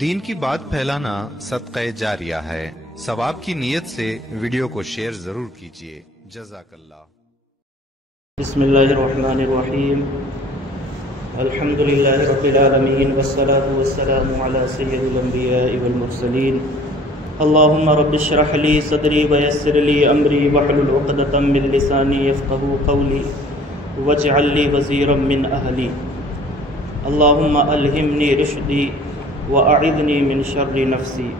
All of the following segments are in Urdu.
دین کی بات پھیلانا صدقہ جاریہ ہے۔ ثواب کی نیت سے ویڈیو کو شیئر ضرور کیجیے۔ جزاک اللہ۔ بسم اللہ الرحمن الرحیم۔ الحمد للہ رب العالمین والصلاة والسلام علی سید الانبیاء والمرسلین۔ اللہم رب اشرح لی صدری ویسر لی امری واحلل عقدۃ من لسانی یفقہوا قولی واجعل لی وزیرا من اہلی۔ اللہم الہمنی رشدی وأعذني من شر نفسي۔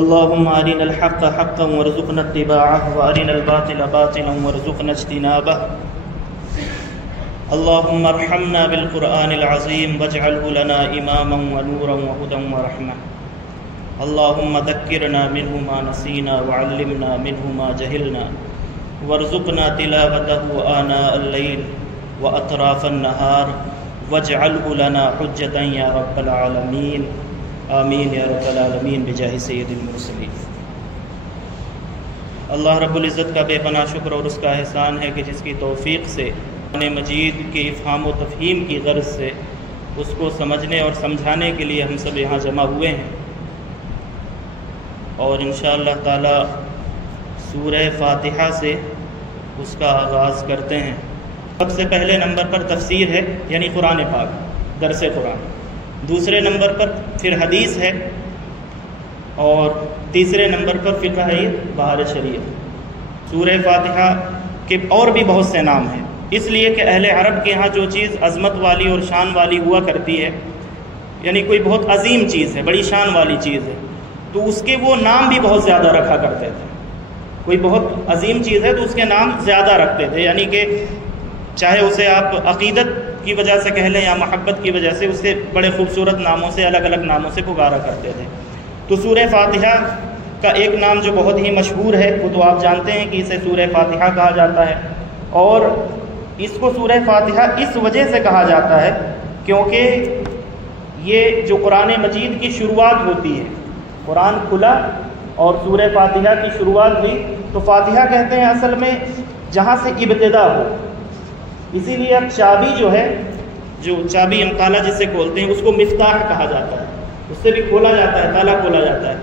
اللهم أرنا الحق حقا وارزقنا اتباعه وأرنا الباطل باطلا وارزقنا اجتنابه۔ اللهم ارحمنا بالقرآن العظيم واجعله لنا إماما ونورا وهدى ورحمة۔ اللهم ذكرنا منه ما نسينا وعلمنا منه ما جهلنا وارزقنا تلاوته آناء الليل وأطراف النهار وَاجْعَلْهُ لَنَا حُجَّةً يَا رَبَّ الْعَالَمِينَ آمین یا رب العالمین بجاہ سید المرسلین۔ اللہ رب العزت کا بے پناہ شکر اور اس کا احسان ہے کہ جس کی توفیق سے قرآن مجید کے افہام و تفہیم کی غرض سے اس کو سمجھنے اور سمجھانے کے لیے ہم سب یہاں جمع ہوئے ہیں، اور انشاءاللہ تعالی سورہ فاتحہ سے اس کا آغاز کرتے ہیں۔ سب سے پہلے نمبر پر تفسیر ہے، یعنی قرآن پاک، درس قرآن۔ دوسرے نمبر پر پھر حدیث ہے، اور تیسرے نمبر پر فقہ ہے بہار شریعت۔ سورہ فاتحہ کے اور بھی بہت سے نام ہیں، اس لیے کہ اہل عرب کے ہاں جو چیز عظمت والی اور شان والی ہوا کرتی ہے، یعنی کوئی بہت عظیم چیز ہے، بڑی شان والی چیز ہے، تو اس کے وہ نام بھی بہت زیادہ رکھا کرتے تھے۔ کوئی بہت عظیم چیز ہے تو اس کے نام زیادہ رکھتے تھے، یعنی کہ چاہے اسے آپ عقیدت کی وجہ سے کہہ لیں یا محبت کی وجہ سے، اس سے بڑے خوبصورت ناموں سے، الگ الگ ناموں سے پکارا کرتے تھے۔ تو سورہ فاتحہ کا ایک نام جو بہت ہی مشہور ہے، وہ تو آپ جانتے ہیں کہ اسے سورہ فاتحہ کہا جاتا ہے، اور اس کو سورہ فاتحہ اس وجہ سے کہا جاتا ہے کیونکہ یہ جو قرآن مجید کی شروعات ہوتی ہے، قرآن کھلا اور سورہ فاتحہ کی شروعات ہوئی، تو فاتحہ کہتے ہیں اصل میں جہاں سے ابتدا ہو، اسی لیے اب چابی جو ہے، جو چابی ہم تالا جس سے کھولتے ہیں، اس کو مفتاح کہا جاتا ہے، اس سے بھی کھولا جاتا ہے، تالا کھولا جاتا ہے۔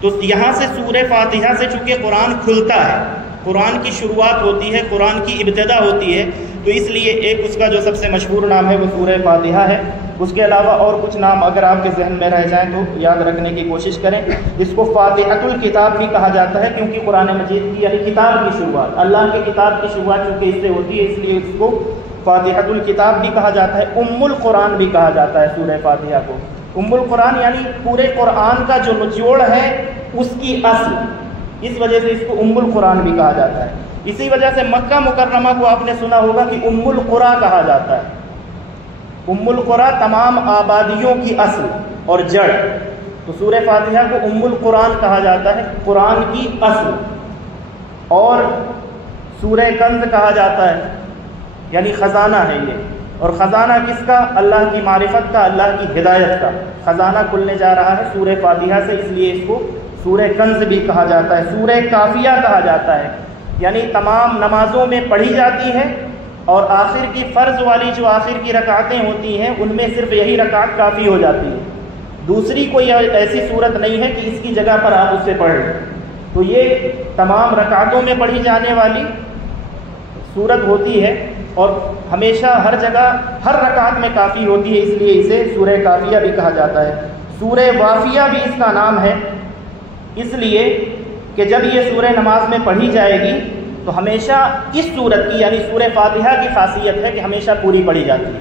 تو یہاں سے سورہ فاتحہ سے چونکہ قرآن کھلتا ہے، قرآن کی شروعات ہوتی ہے، قرآن کی ابتدا ہوتی ہے، تو اس لیے ایک اس کا جو سب سے مشہور نام ہے وہ سورہ فاتحہ ہے۔ اس کے علاوہ اور کچھ نام اگر آپ کے ذہن میں رہ جائیں تو یاد رکھنے کی کوشش کریں۔ اس کو فاتحۃ الکتاب بھی کہا جاتا ہے، کیونکہ قرآن مجید کی یعنی کتاب کی شروعات، اللہ کی کتاب کی شروعات چونکہ اس سے ہوتی ہے، اس لیے اس کو فاتحۃ الکتاب بھی کہا جاتا ہے۔ ام القرآن بھی کہا جاتا ہے سورہ فاتحہ کو۔ ام القرآن یعنی پورے قرآن کا جو نچوڑ ہے اس کی اصل، اس وجہ سے اس کو ام القرآن بھی کہا جاتا ہے۔ اسی وجہ سے مکہ مکرمہ کو آپ نے سنا ہوگا کہ ام القریٰ کہا جاتا ہے۔ ام القریٰ تمام آبادیوں کی اصل اور جڑ، تو سورہ فاتحہ کو ام القرآن کہا جاتا ہے، قرآن کی اصل۔ اور سورہ کنز کہا جاتا ہے، یعنی خزانہ ہے یہ، اور خزانہ کس کا؟ اللہ کی معرفت کا، اللہ کی ہدایت کا خزانہ کھلنے جا رہا ہے سورہ فاتحہ سے، اس لیے اس کو سورہ کنز بھی کہا جاتا ہے۔ سورہ کافیہ کہا جاتا ہے، یعنی تمام نمازوں میں پڑھی جاتی ہے، اور آخر کی فرض والی جو آخر کی رکعتیں ہوتی ہیں ان میں صرف یہی رکعت کافی ہو جاتی ہے، دوسری کوئی ایسی صورت نہیں ہے کہ اس کی جگہ پر آپ اس سے پڑھ لیں۔ تو یہ تمام رکعتوں میں پڑھی جانے والی صورت ہوتی ہے، اور ہمیشہ ہر جگہ ہر رکعت میں کافی ہوتی ہے، اس لیے اسے سورہ کافیہ بھی کہا جاتا ہے۔ سورہ وافیہ بھی اس کا نام ہے، اس لیے کہ جب یہ سورہ نماز میں پڑھی جائے گی تو ہمیشہ اس سورت کی یعنی سورہ فاتحہ کی خاصیت ہے کہ ہمیشہ پوری پڑھی جاتی ہے،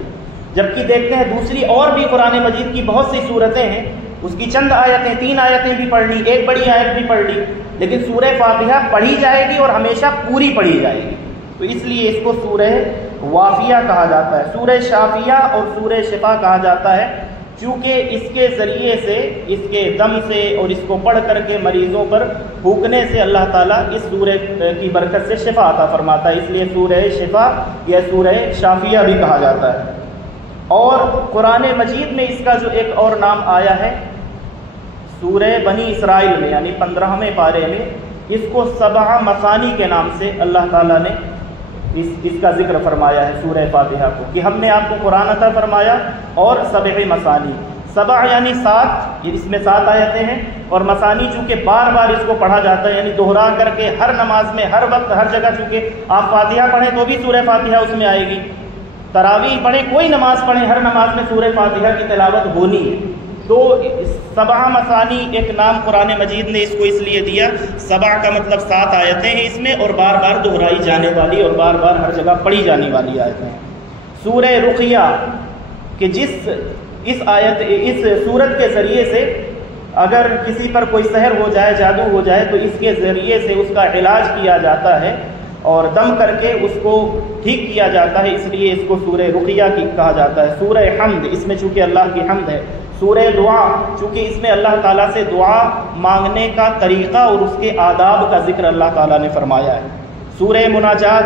جبکہ دیکھتے ہیں دوسری اور بھی قرآن مجید کی بہت سی صورتیں ہیں، اس کی چند آیتیں، 3 آیتیں بھی پڑھ لی، ایک بڑی آیت بھی پڑھ لی، لیکن سورہ فاتحہ پڑھی جائے گی اور ہمیشہ پوری پڑھی جائے گی، تو اس لیے اس کو سورہ وافیہ کہا جاتا ہے۔ سورہ شافیہ اور سورہ شفا کہا جاتا ہے، چونکہ اس کے ذریعے سے، اس کے دم سے اور اس کو پڑھ کر کے مریضوں پر پھونکنے سے اللہ تعالیٰ اس سورہ کی برکت سے شفا عطا فرماتا ہے، اس لیے سورہ شفا یا سورہ شافیہ بھی کہا جاتا ہے۔ اور قرآن مجید میں اس کا جو ایک اور نام آیا ہے سورہ بنی اسرائیل میں، یعنی 15ویں پارے میں، اس کو 7 مثانی کے نام سے اللہ تعالیٰ نے اس کا ذکر فرمایا ہے سورہ فاتحہ کو، کہ ہم نے آپ کو قرآن عطا فرمایا اور 7 مثانی۔ سبع یعنی 7، اس میں 7 آیتیں ہیں، اور مثانی چونکہ بار بار اس کو پڑھا جاتا ہے، یعنی دوہرا کر کے ہر نماز میں ہر وقت ہر جگہ، چونکہ آپ فاتحہ پڑھیں تو بھی سورہ فاتحہ اس میں آئے گی، تراویح پڑھیں، کوئی نماز پڑھیں، ہر نماز میں سورہ فاتحہ کی تلاوت ہونی ہے۔ تو 7 مثانی ایک نام قرآن مجید نے اس کو اس لیے دیا، 7 کا مطلب 7 آیتیں ہیں اس میں، اور بار بار دہرائی جانے والی اور بار بار ہر جگہ پڑھی جانے والی آیتیں ہیں۔ سورہ رقیہ کہ اس سورت کے ذریعے سے اگر کسی پر کوئی سحر ہو جائے، جادو ہو جائے، تو اس کے ذریعے سے اس کا علاج کیا جاتا ہے اور دم کر کے اس کو ٹھیک کیا جاتا ہے، اس لیے اس کو سورہ رقیہ کی کہا جاتا ہے۔ سورہ حمد، اس میں چونکہ اللہ کی حمد ہے۔ سورہ دعا، چونکہ اس میں اللہ تعالیٰ سے دعا مانگنے کا طریقہ اور اس کے آداب کا ذکر اللہ تعالیٰ نے فرمایا ہے۔ سورہ مناجات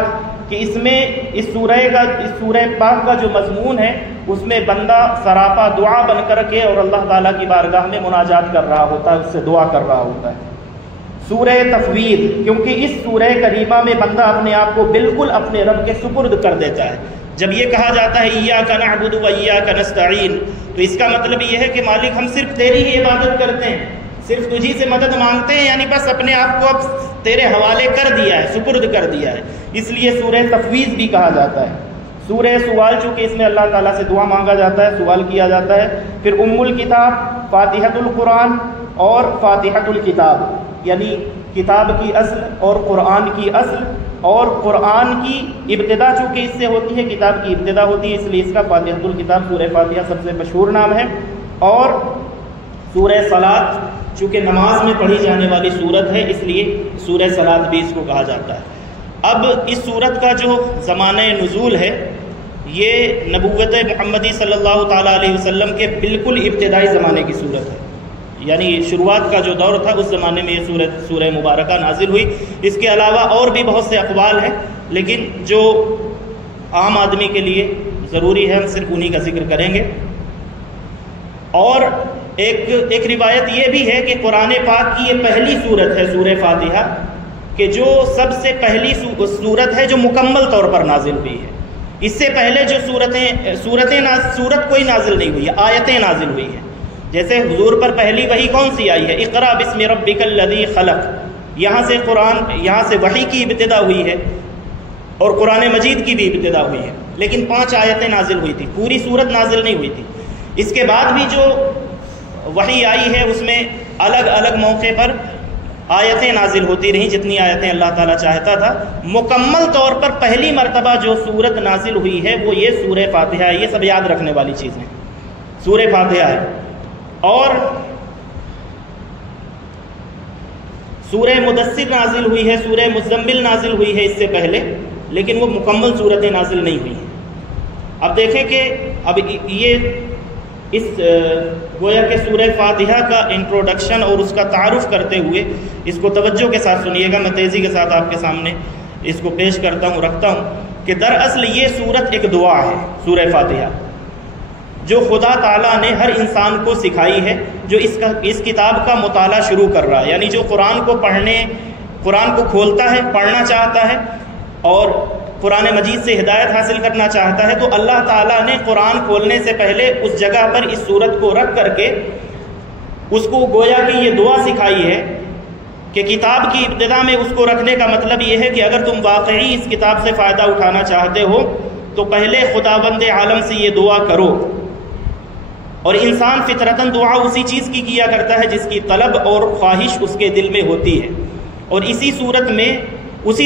کہ اس میں اس سورہ پاک کا جو مضمون ہے، اس میں بندہ سراپا دعا بن کر کے اور اللہ تعالیٰ کی بارگاہ میں مناجات کر رہا ہوتا ہے، اس سے دعا کر رہا ہوتا ہے۔ سورہ تفویض، کیونکہ اس سورہ کریمہ میں بندہ اپنے آپ کو بالکل اپنے رب کے سپرد کر دیتا ہے۔ جب یہ کہا جاتا ہے ایاک نعبد و ایاک نستعین، تو اس کا مطلب یہ ہے کہ مالک ہم صرف تیری ہی عبادت کرتے ہیں، صرف تجھی سے مدد مانگتے ہیں، یعنی بس اپنے آپ کو اب تیرے حوالے کر دیا ہے، سپرد کر دیا ہے، اس لیے سورہ تفویض بھی کہا جاتا ہے۔ سورہ سوال، چونکہ اس میں اللہ تعالیٰ سے دعا مانگا جاتا ہے، سوال کیا جاتا ہے۔ پھر ام الکتاب، فاتحۃ القرآن اور فاتحۃ الکتاب، یعنی کتاب کی اصل اور قرآن کی اصل، اور قرآن کی ابتدا چونکہ اس سے ہوتی ہے، کتاب کی ابتدا ہوتی ہے، اس لیے اس کا فاتحۃ الکتاب سورہ فاتحہ سب سے مشہور نام ہے۔ اور سورہ صلاۃ، چونکہ نماز میں پڑھی جانے والی سورت ہے، اس لیے سورہ صلاۃ بھی اس کو کہا جاتا ہے۔ اب اس سورت کا جو زمانہ نزول ہے، یہ نبوت محمدی صلی اللہ تعالیٰ علیہ وسلم کے بالکل ابتدائی زمانے کی صورت ہے، یعنی شروعات کا جو دور تھا اس زمانے میں یہ سورہ مبارکہ نازل ہوئی۔ اس کے علاوہ اور بھی بہت سے اقوال ہیں، لیکن جو عام آدمی کے لیے ضروری ہے ہم صرف انہی کا ذکر کریں گے۔ اور ایک روایت یہ بھی ہے کہ قرآن پاک کی یہ پہلی سورت ہے سورہ فاتحہ، کہ جو سب سے پہلی سورت ہے جو مکمل طور پر نازل ہوئی ہے۔ اس سے پہلے جو سورت کوئی نازل نہیں ہوئی ہے، آیتیں نازل ہوئی ہیں۔ جیسے حضور پر پہلی وحی کون سی آئی ہے؟ اقرأ بسم ربک الذی خلق، یہاں سے وحی کی ابتدا ہوئی ہے اور قرآن مجید کی بھی ابتدا ہوئی ہے، لیکن 5 آیتیں نازل ہوئی تھی، پوری سورت نازل نہیں ہوئی تھی۔ اس کے بعد بھی جو وحی آئی ہے اس میں الگ الگ موقع پر آیتیں نازل ہوتی رہیں، جتنی آیتیں اللہ تعالیٰ چاہتا تھا۔ مکمل طور پر پہلی مرتبہ جو سورت نازل ہوئی ہے وہ یہ سورہ فاتحہ ہے، یہ سب یاد رکھنے والی چیزیں، سورہ فاتحہ ہے۔ اور سورہ مدثر نازل ہوئی ہے، سورہ مزمل نازل ہوئی ہے اس سے پہلے، لیکن وہ مکمل صورتیں نازل نہیں ہوئی ہیں۔ اب دیکھیں کہ اب یہ اس گویا کہ سورہ فاتحہ کا انٹروڈکشن اور اس کا تعارف کرتے ہوئے اس کو توجہ کے ساتھ سنیے گا، میں تیزی کے ساتھ آپ کے سامنے اس کو پیش کرتا ہوں، رکھتا ہوں کہ دراصل یہ سورت ایک دعا ہے، سورہ فاتحہ، جو خدا تعالیٰ نے ہر انسان کو سکھائی ہے جو اس کتاب کا مطالعہ شروع کر رہا ہے، یعنی جو قرآن کو کھولتا ہے، پڑھنا چاہتا ہے اور قرآن مجید سے ہدایت حاصل کرنا چاہتا ہے، تو اللہ تعالیٰ نے قرآن کھولنے سے پہلے اس جگہ پر اس سورت کو رکھ کر کے اس کو گویا کہ یہ دعا سکھائی ہے کہ کتاب کی ابتدا میں اس کو رکھنے کا مطلب یہ ہے کہ اگر تم واقعی اس کتاب سے فائدہ اٹھانا چاہتے ہو تو پہلے خداوند عالم سے یہ دعا کرو۔ اور انسان فطرتاً دعا اسی چیز کی کیا کرتا ہے جس کی طلب اور خواہش اس کے دل میں ہوتی ہے، اور اسی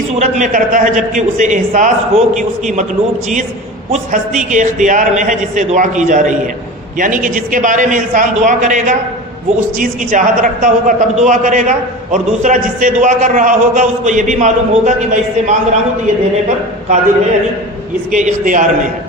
صورت میں کرتا ہے جبکہ اسے احساس ہو کہ اس کی مطلوب چیز اس ہستی کے اختیار میں ہے جس سے دعا کی جا رہی ہے، یعنی کہ جس کے بارے میں انسان دعا کرے گا وہ اس چیز کی چاہت رکھتا ہوگا تب دعا کرے گا، اور دوسرا جس سے دعا کر رہا ہوگا اس کو یہ بھی معلوم ہوگا کہ میں اس سے مانگ رہا ہوں تو یہ دینے پر قادر ہے، یعنی اس کے اختیار میں ہے۔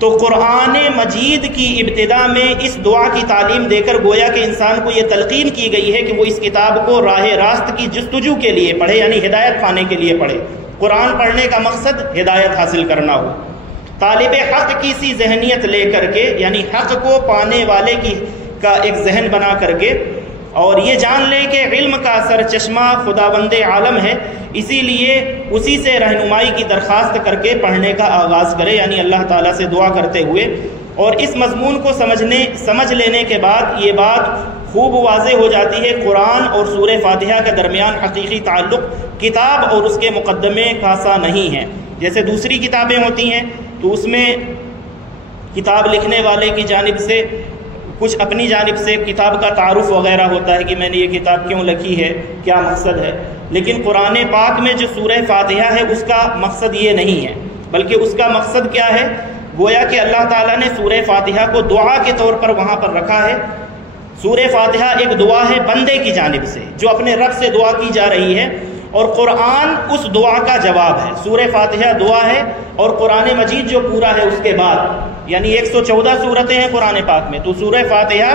تو قرآن مجید کی ابتدا میں اس دعا کی تعلیم دے کر گویا کہ انسان کو یہ تلقین کی گئی ہے کہ وہ اس کتاب کو راہ راست کی جستجو کے لیے پڑھے، یعنی ہدایت پانے کے لیے پڑھے۔ قرآن پڑھنے کا مقصد ہدایت حاصل کرنا ہو، طالب حق کی سی ذہنیت لے کر کے، یعنی حق کو پانے والے کا ایک ذہن بنا کر کے، اور یہ جان لے کہ علم کا سر چشمہ خداوند عالم ہے، اسی لیے اسی سے رہنمائی کی درخواست کر کے پڑھنے کا آغاز کرے، یعنی اللہ تعالیٰ سے دعا کرتے ہوئے اور اس مضمون کو سمجھ لینے کے بعد یہ بات خوب واضح ہو جاتی ہے قرآن اور سورہ فاتحہ کے درمیان حقیقی تعلق کتاب اور اس کے مقدمے کا سا نہیں ہے۔ جیسے دوسری کتابیں ہوتی ہیں تو اس میں کتاب لکھنے والے کی جانب سے کچھ اپنی جانب سے کتاب کا تعارف وغیرہ ہوتا ہے کہ میں نے یہ کتاب کیوں لکھی ہے، کیا مقصد ہے، لیکن قرآن پاک میں جو سورہ فاتحہ ہے اس کا مقصد یہ نہیں ہے، بلکہ اس کا مقصد کیا ہے؟ گویا کہ اللہ تعالیٰ نے سورہ فاتحہ کو دعا کے طور پر وہاں پر رکھا ہے۔ سورہ فاتحہ ایک دعا ہے بندے کی جانب سے جو اپنے رب سے دعا کی جا رہی ہے، اور قرآن اس دعا کا جواب ہے۔ سورہ فاتحہ دعا ہے اور قرآن مجید جو پورا ہے اس کے بعد، یعنی 114 صورتیں ہیں قرآن پاک میں، تو سورہ فاتحہ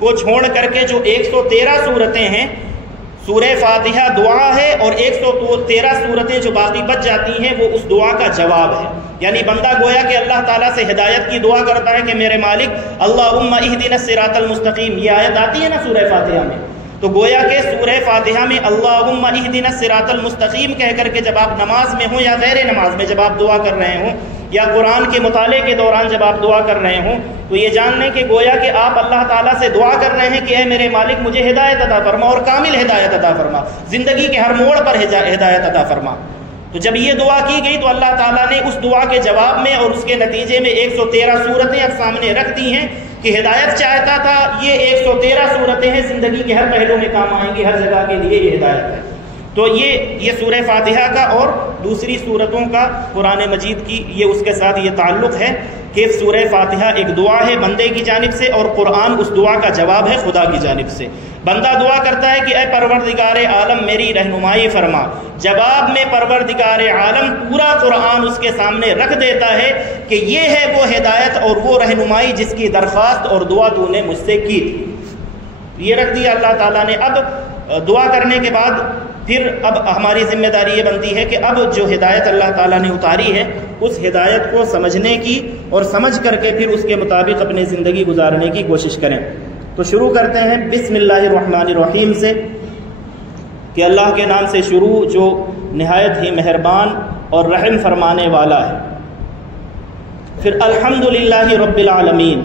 کو چھوڑ کر کے جو 113 صورتیں ہیں، سورہ فاتحہ دعا ہے اور 113 صورتیں جو باقی بچ جاتی ہیں وہ اس دعا کا جواب ہے۔ یعنی بندہ گویا کہ اللہ تعالیٰ سے ہدایت کی دعا کرتا ہے کہ میرے مالک اللہم اہدنا الصراط المستقیم، یہ آیت آتی ہے نا سورہ فاتحہ میں، تو گویا کہ سورہ فاتحہ میں اللہم اہدنا الصراط المستقیم کہہ کر کے جب آپ نماز میں ہوں یا غیر نماز میں جب آپ دعا کر رہے ہوں یا قرآن کے مطالعے کے دوران جب آپ دعا کر رہے ہوں، تو یہ جان لیں کہ گویا کہ آپ اللہ تعالیٰ سے دعا کر رہے ہیں کہ اے میرے مالک مجھے ہدایت عطا فرما اور کامل ہدایت عطا فرما، زندگی کے ہر موڑ پر ہدایت عطا فرما۔ تو جب یہ دعا کی گئی تو اللہ تعالیٰ نے اس دعا کے جواب میں اور اس کے نتیجے میں 113 صورتیں اب سامنے رکھ دی ہیں کہ ہدایت چاہتا تھا، یہ 113 صورتیں ہیں، زندگی کے ہر پہلو میں کام آئیں گی، ہر جگہ کے لیے یہ ہدایت ہے۔ تو یہ سورہ فاتحہ کا اور دوسری صورتوں کا قرآن مجید کی یہ اس کے ساتھ یہ تعلق ہے کہ سورہ فاتحہ ایک دعا ہے بندے کی جانب سے اور قرآن اس دعا کا جواب ہے خدا کی جانب سے۔ بندہ دعا کرتا ہے کہ اے پروردگار عالم میری رہنمائی فرما، جواب میں پروردگار عالم پورا قرآن اس کے سامنے رکھ دیتا ہے کہ یہ ہے وہ ہدایت اور وہ رہنمائی جس کی درخواست اور دعا تو نے مجھ سے کی تھی، یہ رکھ دیا اللہ تعالیٰ نے۔ اب دعا کرنے کے بعد پھر اب ہماری ذمہ داری یہ بنتی ہے کہ اب جو ہدایت اللہ تعالیٰ نے اتاری ہے اس ہدایت کو سمجھنے کی اور سمجھ کر کے پھر اس کے مطابق اپنی زندگی گزارنے کی کوشش کریں۔ تو شروع کرتے ہیں بسم اللہ الرحمن الرحیم سے، کہ اللہ کے نام سے شروع جو نہایت ہی مہربان اور رحم فرمانے والا ہے۔ پھر الحمدللہ رب العالمین،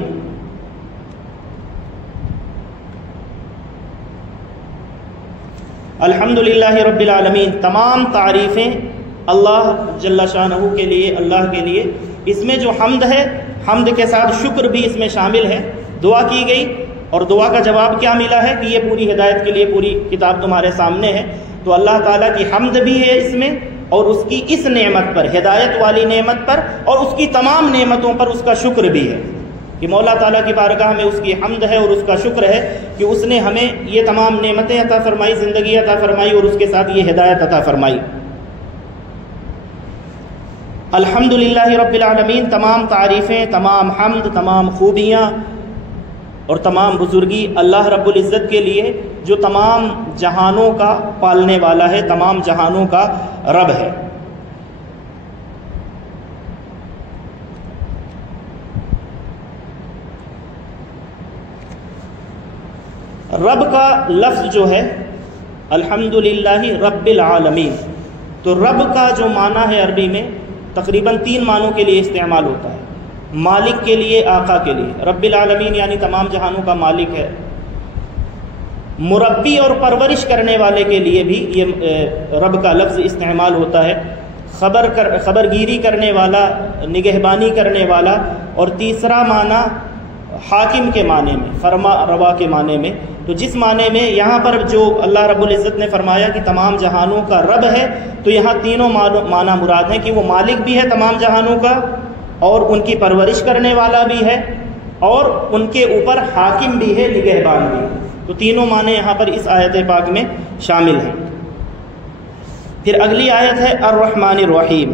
الحمدللہ رب العالمین، تمام تعریفیں اللہ جل شانہ کے لیے، اللہ کے لیے۔ اس میں جو حمد ہے، حمد کے ساتھ شکر بھی اس میں شامل ہے۔ دعا کی گئی اور دعا کا جواب کیا ملا ہے کہ یہ پوری ہدایت کے لیے پوری کتاب تمہارے سامنے ہے، تو اللہ تعالیٰ کی حمد بھی ہے اس میں، اور اس کی اس نعمت پر، ہدایت والی نعمت پر اور اس کی تمام نعمتوں پر اس کا شکر بھی ہے کہ مولا تعالیٰ کی بارگاہ میں اس کی حمد ہے اور اس کا شکر ہے کہ اس نے ہمیں یہ تمام نعمتیں عطا فرمائی، زندگی عطا فرمائی اور اس کے ساتھ یہ ہدایت عطا فرمائی۔ الحمدللہ رب العالمین، تمام تعریفیں، تمام حمد، تمام خوبیاں اور تمام بزرگی اللہ رب العزت کے لیے جو تمام جہانوں کا پالنے والا ہے، تمام جہانوں کا رب ہے۔ رب کا لفظ جو ہے الحمدللہ رب العالمین، تو رب کا جو معنی ہے عربی میں تقریباً 3 معنوں کے لیے استعمال ہوتا ہے۔ مالک کے لیے، آقا کے لیے، رب العالمین یعنی تمام جہانوں کا مالک ہے۔ مربی اور پرورش کرنے والے کے لیے بھی یہ رب کا لفظ استعمال ہوتا ہے۔ خبرگیری کرنے والا، نگہبانی کرنے والا، اور تیسرا معنی حاکم کے معنی میں، فرما روا کے معنی میں۔ تو جس معنی میں یہاں پر جو اللہ رب العزت نے فرمایا کہ تمام جہانوں کا رب ہے، تو یہاں تینوں معنی مراد ہیں کہ وہ مالک بھی ہے تمام جہانوں کا، اور ان کی پرورش کرنے والا بھی ہے، اور ان کے اوپر حاکم بھی ہے، نگہبان بھی ہے۔ تو تینوں معنی یہاں پر اس آیت پاک میں شامل ہیں۔ پھر اگلی آیت ہے الرحمن الرحیم،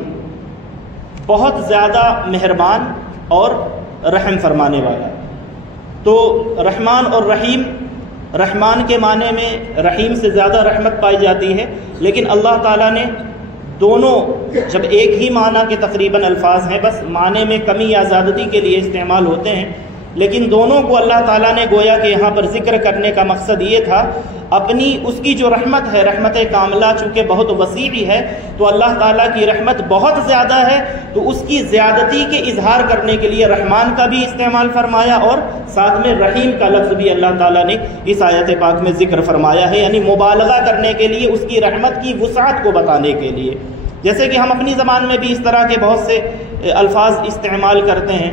بہت زیادہ مہربان اور رحم فرمانے والا۔ تو رحمان اور رحیم، رحمان کے معنی میں رحیم سے زیادہ رحمت پائی جاتی ہے، لیکن اللہ تعالیٰ نے دونوں جب ایک ہی معنی کے تقریباً الفاظ ہیں، بس معنی میں کمی یا زیادتی کے لیے استعمال ہوتے ہیں، لیکن دونوں کو اللہ تعالیٰ نے گویا کہ یہاں پر ذکر کرنے کا مقصد یہ تھا، اپنی اس کی جو رحمت ہے، رحمت کاملہ چونکہ بہت وسیع ہے، تو اللہ تعالیٰ کی رحمت بہت زیادہ ہے، تو اس کی زیادتی کے اظہار کرنے کے لیے رحمان کا بھی استعمال فرمایا اور ساتھ میں رحیم کا لفظ بھی اللہ تعالیٰ نے اس آیت پاک میں ذکر فرمایا ہے، یعنی مبالغہ کرنے کے لیے، اس کی رحمت کی وسعت کو بتانے کے لیے۔ جیسے کہ ہم اپنی زبان میں بھی اس طرح کے بہت سے الفاظ استعمال کرتے ہیں،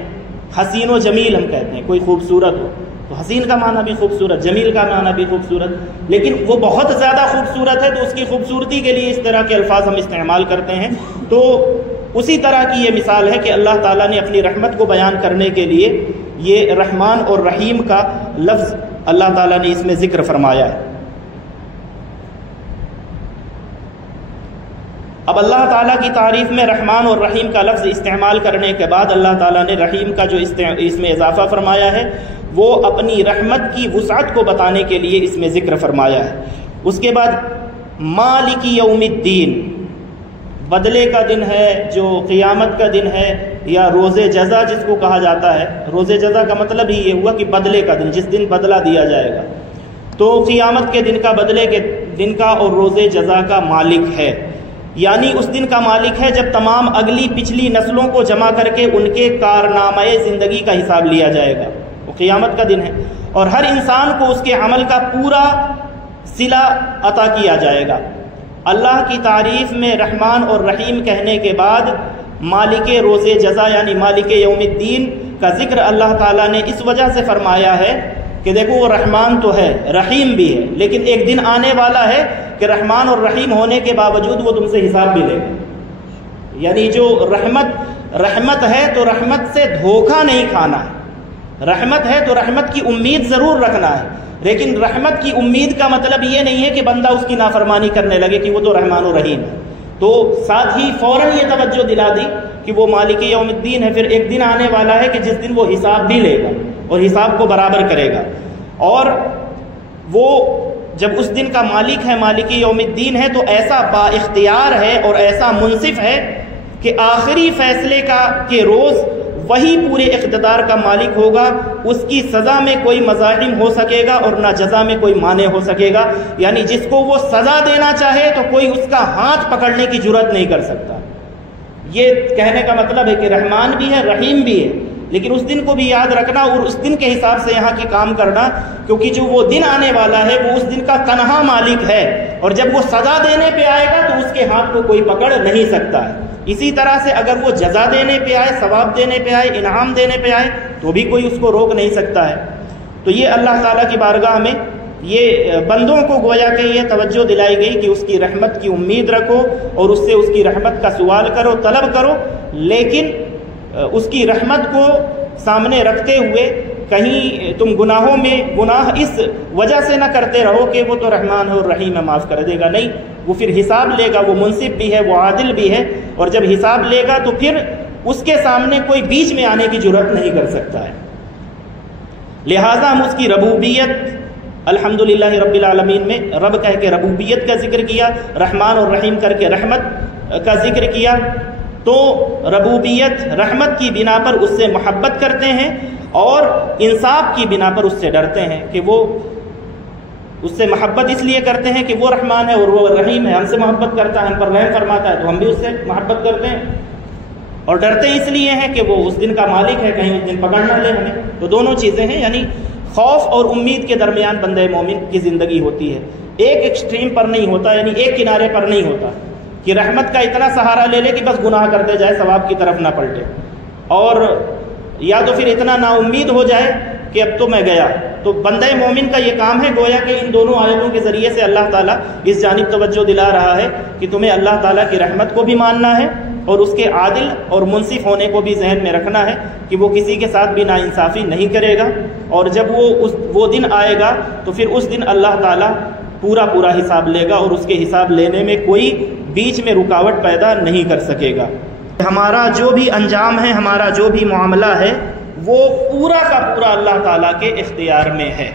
حسین و جمیل ہم کہتے ہیں، کوئی خوبصورت ہو تو حسین کا معنی بھی خوبصورت، جمیل کا معنی بھی خوبصورت، لیکن وہ بہت زیادہ خوبصورت ہے تو اس کی خوبصورتی کے لیے اس طرح کے الفاظ ہم استعمال کرتے ہیں۔ تو اسی طرح کی یہ مثال ہے کہ اللہ تعالیٰ نے اپنی رحمت کو بیان کرنے کے لیے یہ رحمان اور رحیم کا لفظ اللہ تعالیٰ نے اس میں ذکر فرمایا ہے۔ اب اللہ تعالیٰ کی تعریف میں رحمان اور رحیم کا لفظ استعمال کرنے کے بعد اللہ تعالیٰ نے رحیم کا جو اس میں اضافہ فرمایا ہے وہ اپنی رحمت کی وسعت کو بتانے کے لیے اس میں ذکر فرمایا ہے۔ اس کے بعد مالک یوم الدین، بدلے کا دن ہے، جو قیامت کا دن ہے، یا روز جزا جس کو کہا جاتا ہے۔ روز جزا کا مطلب ہی یہ ہوا کہ بدلے کا دن، جس دن بدلہ دیا جائے گا، تو قیامت کے دن کا، بدلے کے دن کا اور روز جزا کا مالک ہے، یعنی اس دن کا مالک ہے جب تمام اگلی پچھلی نسلوں کو جمع کر کے ان کے کارنامہ زندگی کا حساب لیا جائے گا، وہ قیامت کا دن ہے، اور ہر انسان کو اس کے عمل کا پورا صلہ عطا کیا جائے گا۔ اللہ کی تعریف میں رحمان اور رحیم کہنے کے بعد مالک روز جزا یعنی مالک یوم الدین کا ذکر اللہ تعالیٰ نے اس وجہ سے فرمایا ہے کہ دیکھو وہ رحمان تو ہے، رحیم بھی ہے، لیکن ایک دن آنے والا ہے کہ رحمان اور رحیم ہونے کے باوجود وہ تم سے حساب بھی لے گا۔ یعنی جو رحمت ہے تو رحمت سے دھوکہ نہیں کھانا ہے، رحمت ہے تو رحمت کی امید ضرور رکھنا ہے، لیکن رحمت کی امید کا مطلب یہ نہیں ہے کہ بندہ اس کی نافرمانی کرنے لگے کہ وہ تو رحمان و رحیم ہے۔ تو ساتھ ہی فوراً یہ توجہ دلا دی کہ وہ مالک یوم الدین ہے، پھر ایک دن آنے والا ہے کہ جس دن وہ حساب بھی لے گا اور حساب کو برابر کرے گا، اور وہ جب اس دن کا مالک ہے، مالک یوم الدین ہے، تو ایسا با اختیار ہے اور ایسا منصف ہے کہ آخری فیصلے کے روز وہی پورے اقتدار کا مالک ہوگا، اس کی سزا میں کوئی مزاحم ہو سکے گا اور نہ جزا میں کوئی مانع ہو سکے گا، یعنی جس کو وہ سزا دینا چاہے تو کوئی اس کا ہاتھ پکڑنے کی جرات نہیں کر سکتا۔ یہ کہنے کا مطلب ہے کہ رحمان بھی ہے، رحیم بھی ہے، لیکن اس دن کو بھی یاد رکھنا اور اس دن کے حساب سے یہاں کی کام کرنا، کیونکہ جو وہ دن آنے والا ہے وہ اس دن کا تنہا مالک ہے، اور جب وہ سزا دینے پہ آئے گا تو اس کے ہاتھ کو کوئی پکڑ نہیں سکتا ہے۔ اسی طرح سے اگر وہ جزا دینے پہ آئے، ثواب دینے پہ آئے، انعام دینے پہ آئے تو بھی کوئی اس کو روک نہیں سکتا ہے۔ تو یہ اللہ تعالیٰ کی بارگاہ میں یہ بندوں کو گویا کہ یہ توجہ دلائی گئی کہ اس کی رحمت کی امید رکھو اور اس سے اس کی رحمت کا سوال کرو، طلب کرو، لیکن اس کی رحمت کو سامنے رکھتے ہوئے کہیں تم گناہوں میں گناہ اس وجہ سے نہ کرتے رہو کہ وہ تو رحمان ہے اور رحیم ہے، معاف کر دے گا، نہیں، وہ پھر حساب لے گا، وہ منصف بھی ہے، وہ عادل بھی ہے، اور جب حساب لے گا تو پھر اس کے سامنے کوئی بیچ میں آنے کی جرات نہیں کر سکتا ہے۔ لہٰذا ہم اس کی ربوبیت الحمدللہ رب العالمین میں رب کہہ کے ربوبیت کا ذکر کیا، رحمان اور رحیم کر کے رحمت کا ذکر کیا، تو ربوبیت رحمت کی بنا پر اس سے محبت کرتے ہیں اور انصاف کی بنا پر اس سے ڈرتے ہیں کہ وہ اس سے محبت اس لیے کرتے ہیں کہ وہ رحمان ہے اور وہ رحیم ہے، ہم سے محبت کرتا ہے، ہم پر رحم فرماتا ہے، تو ہم بھی اس سے محبت کرتے ہیں، اور ڈرتے اس لیے ہیں کہ وہ اس دن کا مالک ہے، کہیں اس دن پکڑ نہ لے ہمیں۔ تو دونوں چیزیں ہیں، یعنی خوف اور امید کے درمیان بندہ مومن کی زندگی ہوتی ہے، ایک ایکسٹریم پر نہیں ہوتا، یعنی ایک کنارے پر نہیں ہوتا کہ رحمت کا اتنا سہارا لے لے کہ بس گناہ کرتے جائے، ثواب کی طرف نہ پلٹے، اور یا تو پھر اتنا نا امید ہو جائے کہ اب تو میں گیا۔ تو بندہ مومن کا یہ کام ہے گویا کہ ان دونوں آیتوں کے ذریعے سے اللہ تعالیٰ اس جانب توجہ دلا رہا ہے کہ تمہیں اللہ تعالیٰ کی رحمت کو بھی ماننا ہے اور اس کے عادل اور منصف ہونے کو بھی ذہن میں رکھنا ہے کہ وہ کسی کے ساتھ بھی ناانصافی نہیں کرے گا، اور جب وہ دن آئے گا تو پھر اس دن اللہ تعالیٰ پورا حساب لے گا، اور اس کے حساب لینے میں کوئی بیچ میں رکاوٹ پیدا نہیں کر سکے گا۔ ہمارا جو بھی انجام ہے، ہمارا جو بھی معاملہ ہے، وہ پورا کا پورا اللہ تعالیٰ کے اختیار میں ہے،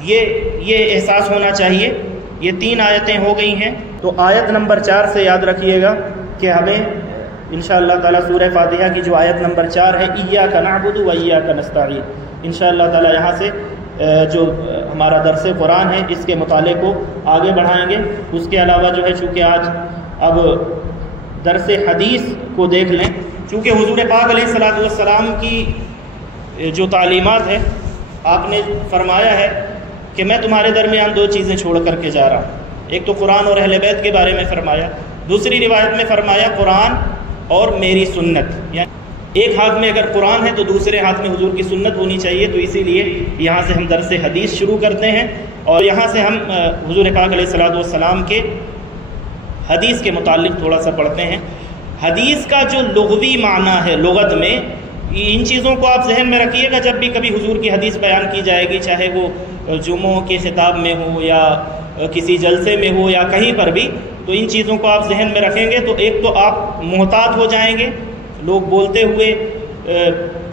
یہ احساس ہونا چاہیے۔ یہ 3 آیتیں ہو گئی ہیں، تو آیت نمبر 4 سے یاد رکھیے گا کہ ہمیں انشاءاللہ تعالیٰ سورہ فاتحہ کی جو آیت نمبر 4 ہے، ایاک نعبد و ایاک نستعین، انشاءاللہ تعالی یہاں سے جو ہمارا درس قرآن ہے اس کے مطالعے کو آگے بڑھائیں گے۔ اس کے علاوہ جو ہے چونکہ آج اب درس حدیث کو دیکھ لیں، چونکہ حضور پاک علیہ الصلوۃ والسلام کی جو تعلیمات ہے، آپ نے فرمایا ہے کہ میں تمہارے درمیان دو چیزیں چھوڑ کر کے جا رہا ہوں، ایک تو قرآن اور اہل بیت کے بارے میں فرمایا، دوسری روایت میں فرمایا قرآن اور میری سنت، یعنی ایک ہاتھ میں اگر قرآن ہے تو دوسرے ہاتھ میں حضور کی سنت ہونی چاہیے۔ تو اسی لیے یہاں سے ہم درس حدیث شروع کرتے ہیں اور یہاں سے ہم حضور پاک علیہ الصلوۃ والسلام کے حدیث کے متعلق تھوڑا سا پڑھتے ہیں۔ حدیث کا جو لغوی معنی ہے لغت میں، ان چیزوں کو آپ ذہن میں رکھیے گا جب بھی کبھی حضور کی حدیث بیان کی جائے گی، چاہے وہ جمعوں کے خطاب میں ہو یا کسی جلسے میں ہو یا کہیں پر بھی، تو ان چیزوں کو آپ ذہن میں رکھیں گے تو ایک تو آپ محتاط ہو جائیں گے، لوگ بولتے ہوئے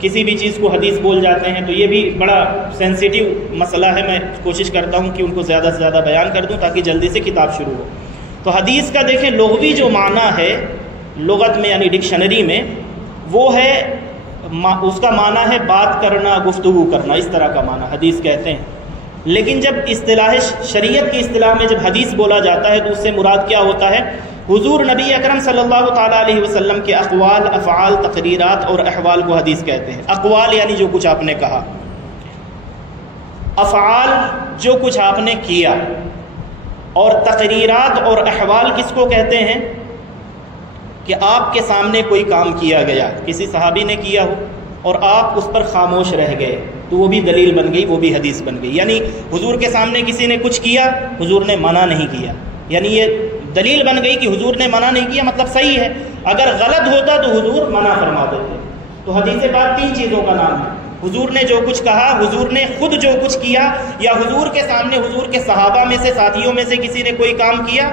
کسی بھی چیز کو حدیث بول جاتے ہیں، تو یہ بھی بڑا سینسیٹیو مسئلہ ہے۔ میں کوشش کرتا ہوں کہ ان کو زیادہ سے زیادہ بیان کر دوں تاکہ جلدی سے کتاب شروع ہو۔ تو حدیث کا دیکھیں لغوی جو معنی ہے لغت میں یعنی ڈکشنری میں، وہ ہے اس کا معنی ہے بات کرنا، گفتگو کرنا، اس طرح کا معنی حدیث کہتے ہیں۔ لیکن جب اصطلاح شریعت کی اصطلاح میں جب حدیث بولا جاتا ہے تو اس سے مراد کیا ہوتا ہے؟ حضور نبی اکرم صلی اللہ تعالیٰ علیہ وسلم کے اقوال، افعال، تقریرات اور احوال کو حدیث کہتے ہیں۔ اقوال یعنی جو کچھ آپ نے کہا، افعال جو کچھ آپ نے کیا، اور تقریرات اور احوال کس کو کہتے ہیں؟ کہ آپ کے سامنے کوئی کام کیا گیا، کسی صحابی نے کیا ہو اور آپ اس پر خاموش رہ گئے تو وہ بھی دلیل بن گئی، وہ بھی حدیث بن گئی۔ یعنی حضور کے سامنے کسی نے کچھ کیا، حضور نے منع نہیں کیا، یعنی یہ دلیل بن گئی کہ حضور نے منع نہیں کیا، مطلب صحیح ہے۔ اگر غلط ہوتا تو حضور منع فرما دیتے۔ تو حدیث پاک تین چیزوں کا نام ہے، حضور نے جو کچھ کہا، حضور نے خود جو کچھ کیا، یا حضور کے سامنے حضور کے صحابہ میں سے، ساتھیوں میں سے کسی نے کوئی کام کیا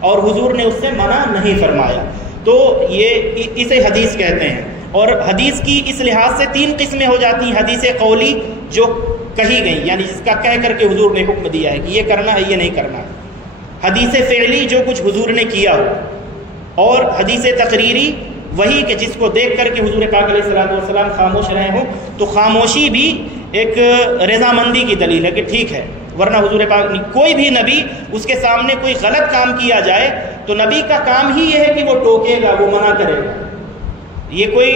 اور حضور نے اس سے منع نہیں فرمایا، تو یہ اسے حدیث کہتے ہیں۔ اور حدیث کی اس لحاظ سے تین قسمیں ہو جاتی ہیں۔ حدیث قولی جو کہی گئی، یعنی جس کا کہہ کر کے حضور نے حکم دیا ہے کہ یہ کرنا ہے، یہ نہیں کرنا ہے۔ حدیث فعلی جو کچھ حضور نے کیا ہو، اور حدیث تقریری وہی کہ جس کو دیکھ کر کے حضور پاک علیہ الصلوۃ والسلام خاموش رہے ہوں، تو خاموشی بھی ایک رضامندی کی دلیل ہے کہ ٹھیک ہے، ورنہ حضور پاک کوئی بھی نبی اس کے سامنے کوئی غلط کام کیا جائے تو نبی کا کام ہی یہ ہے کہ وہ ٹوکے گا، وہ منع کرے گا۔ یہ کوئی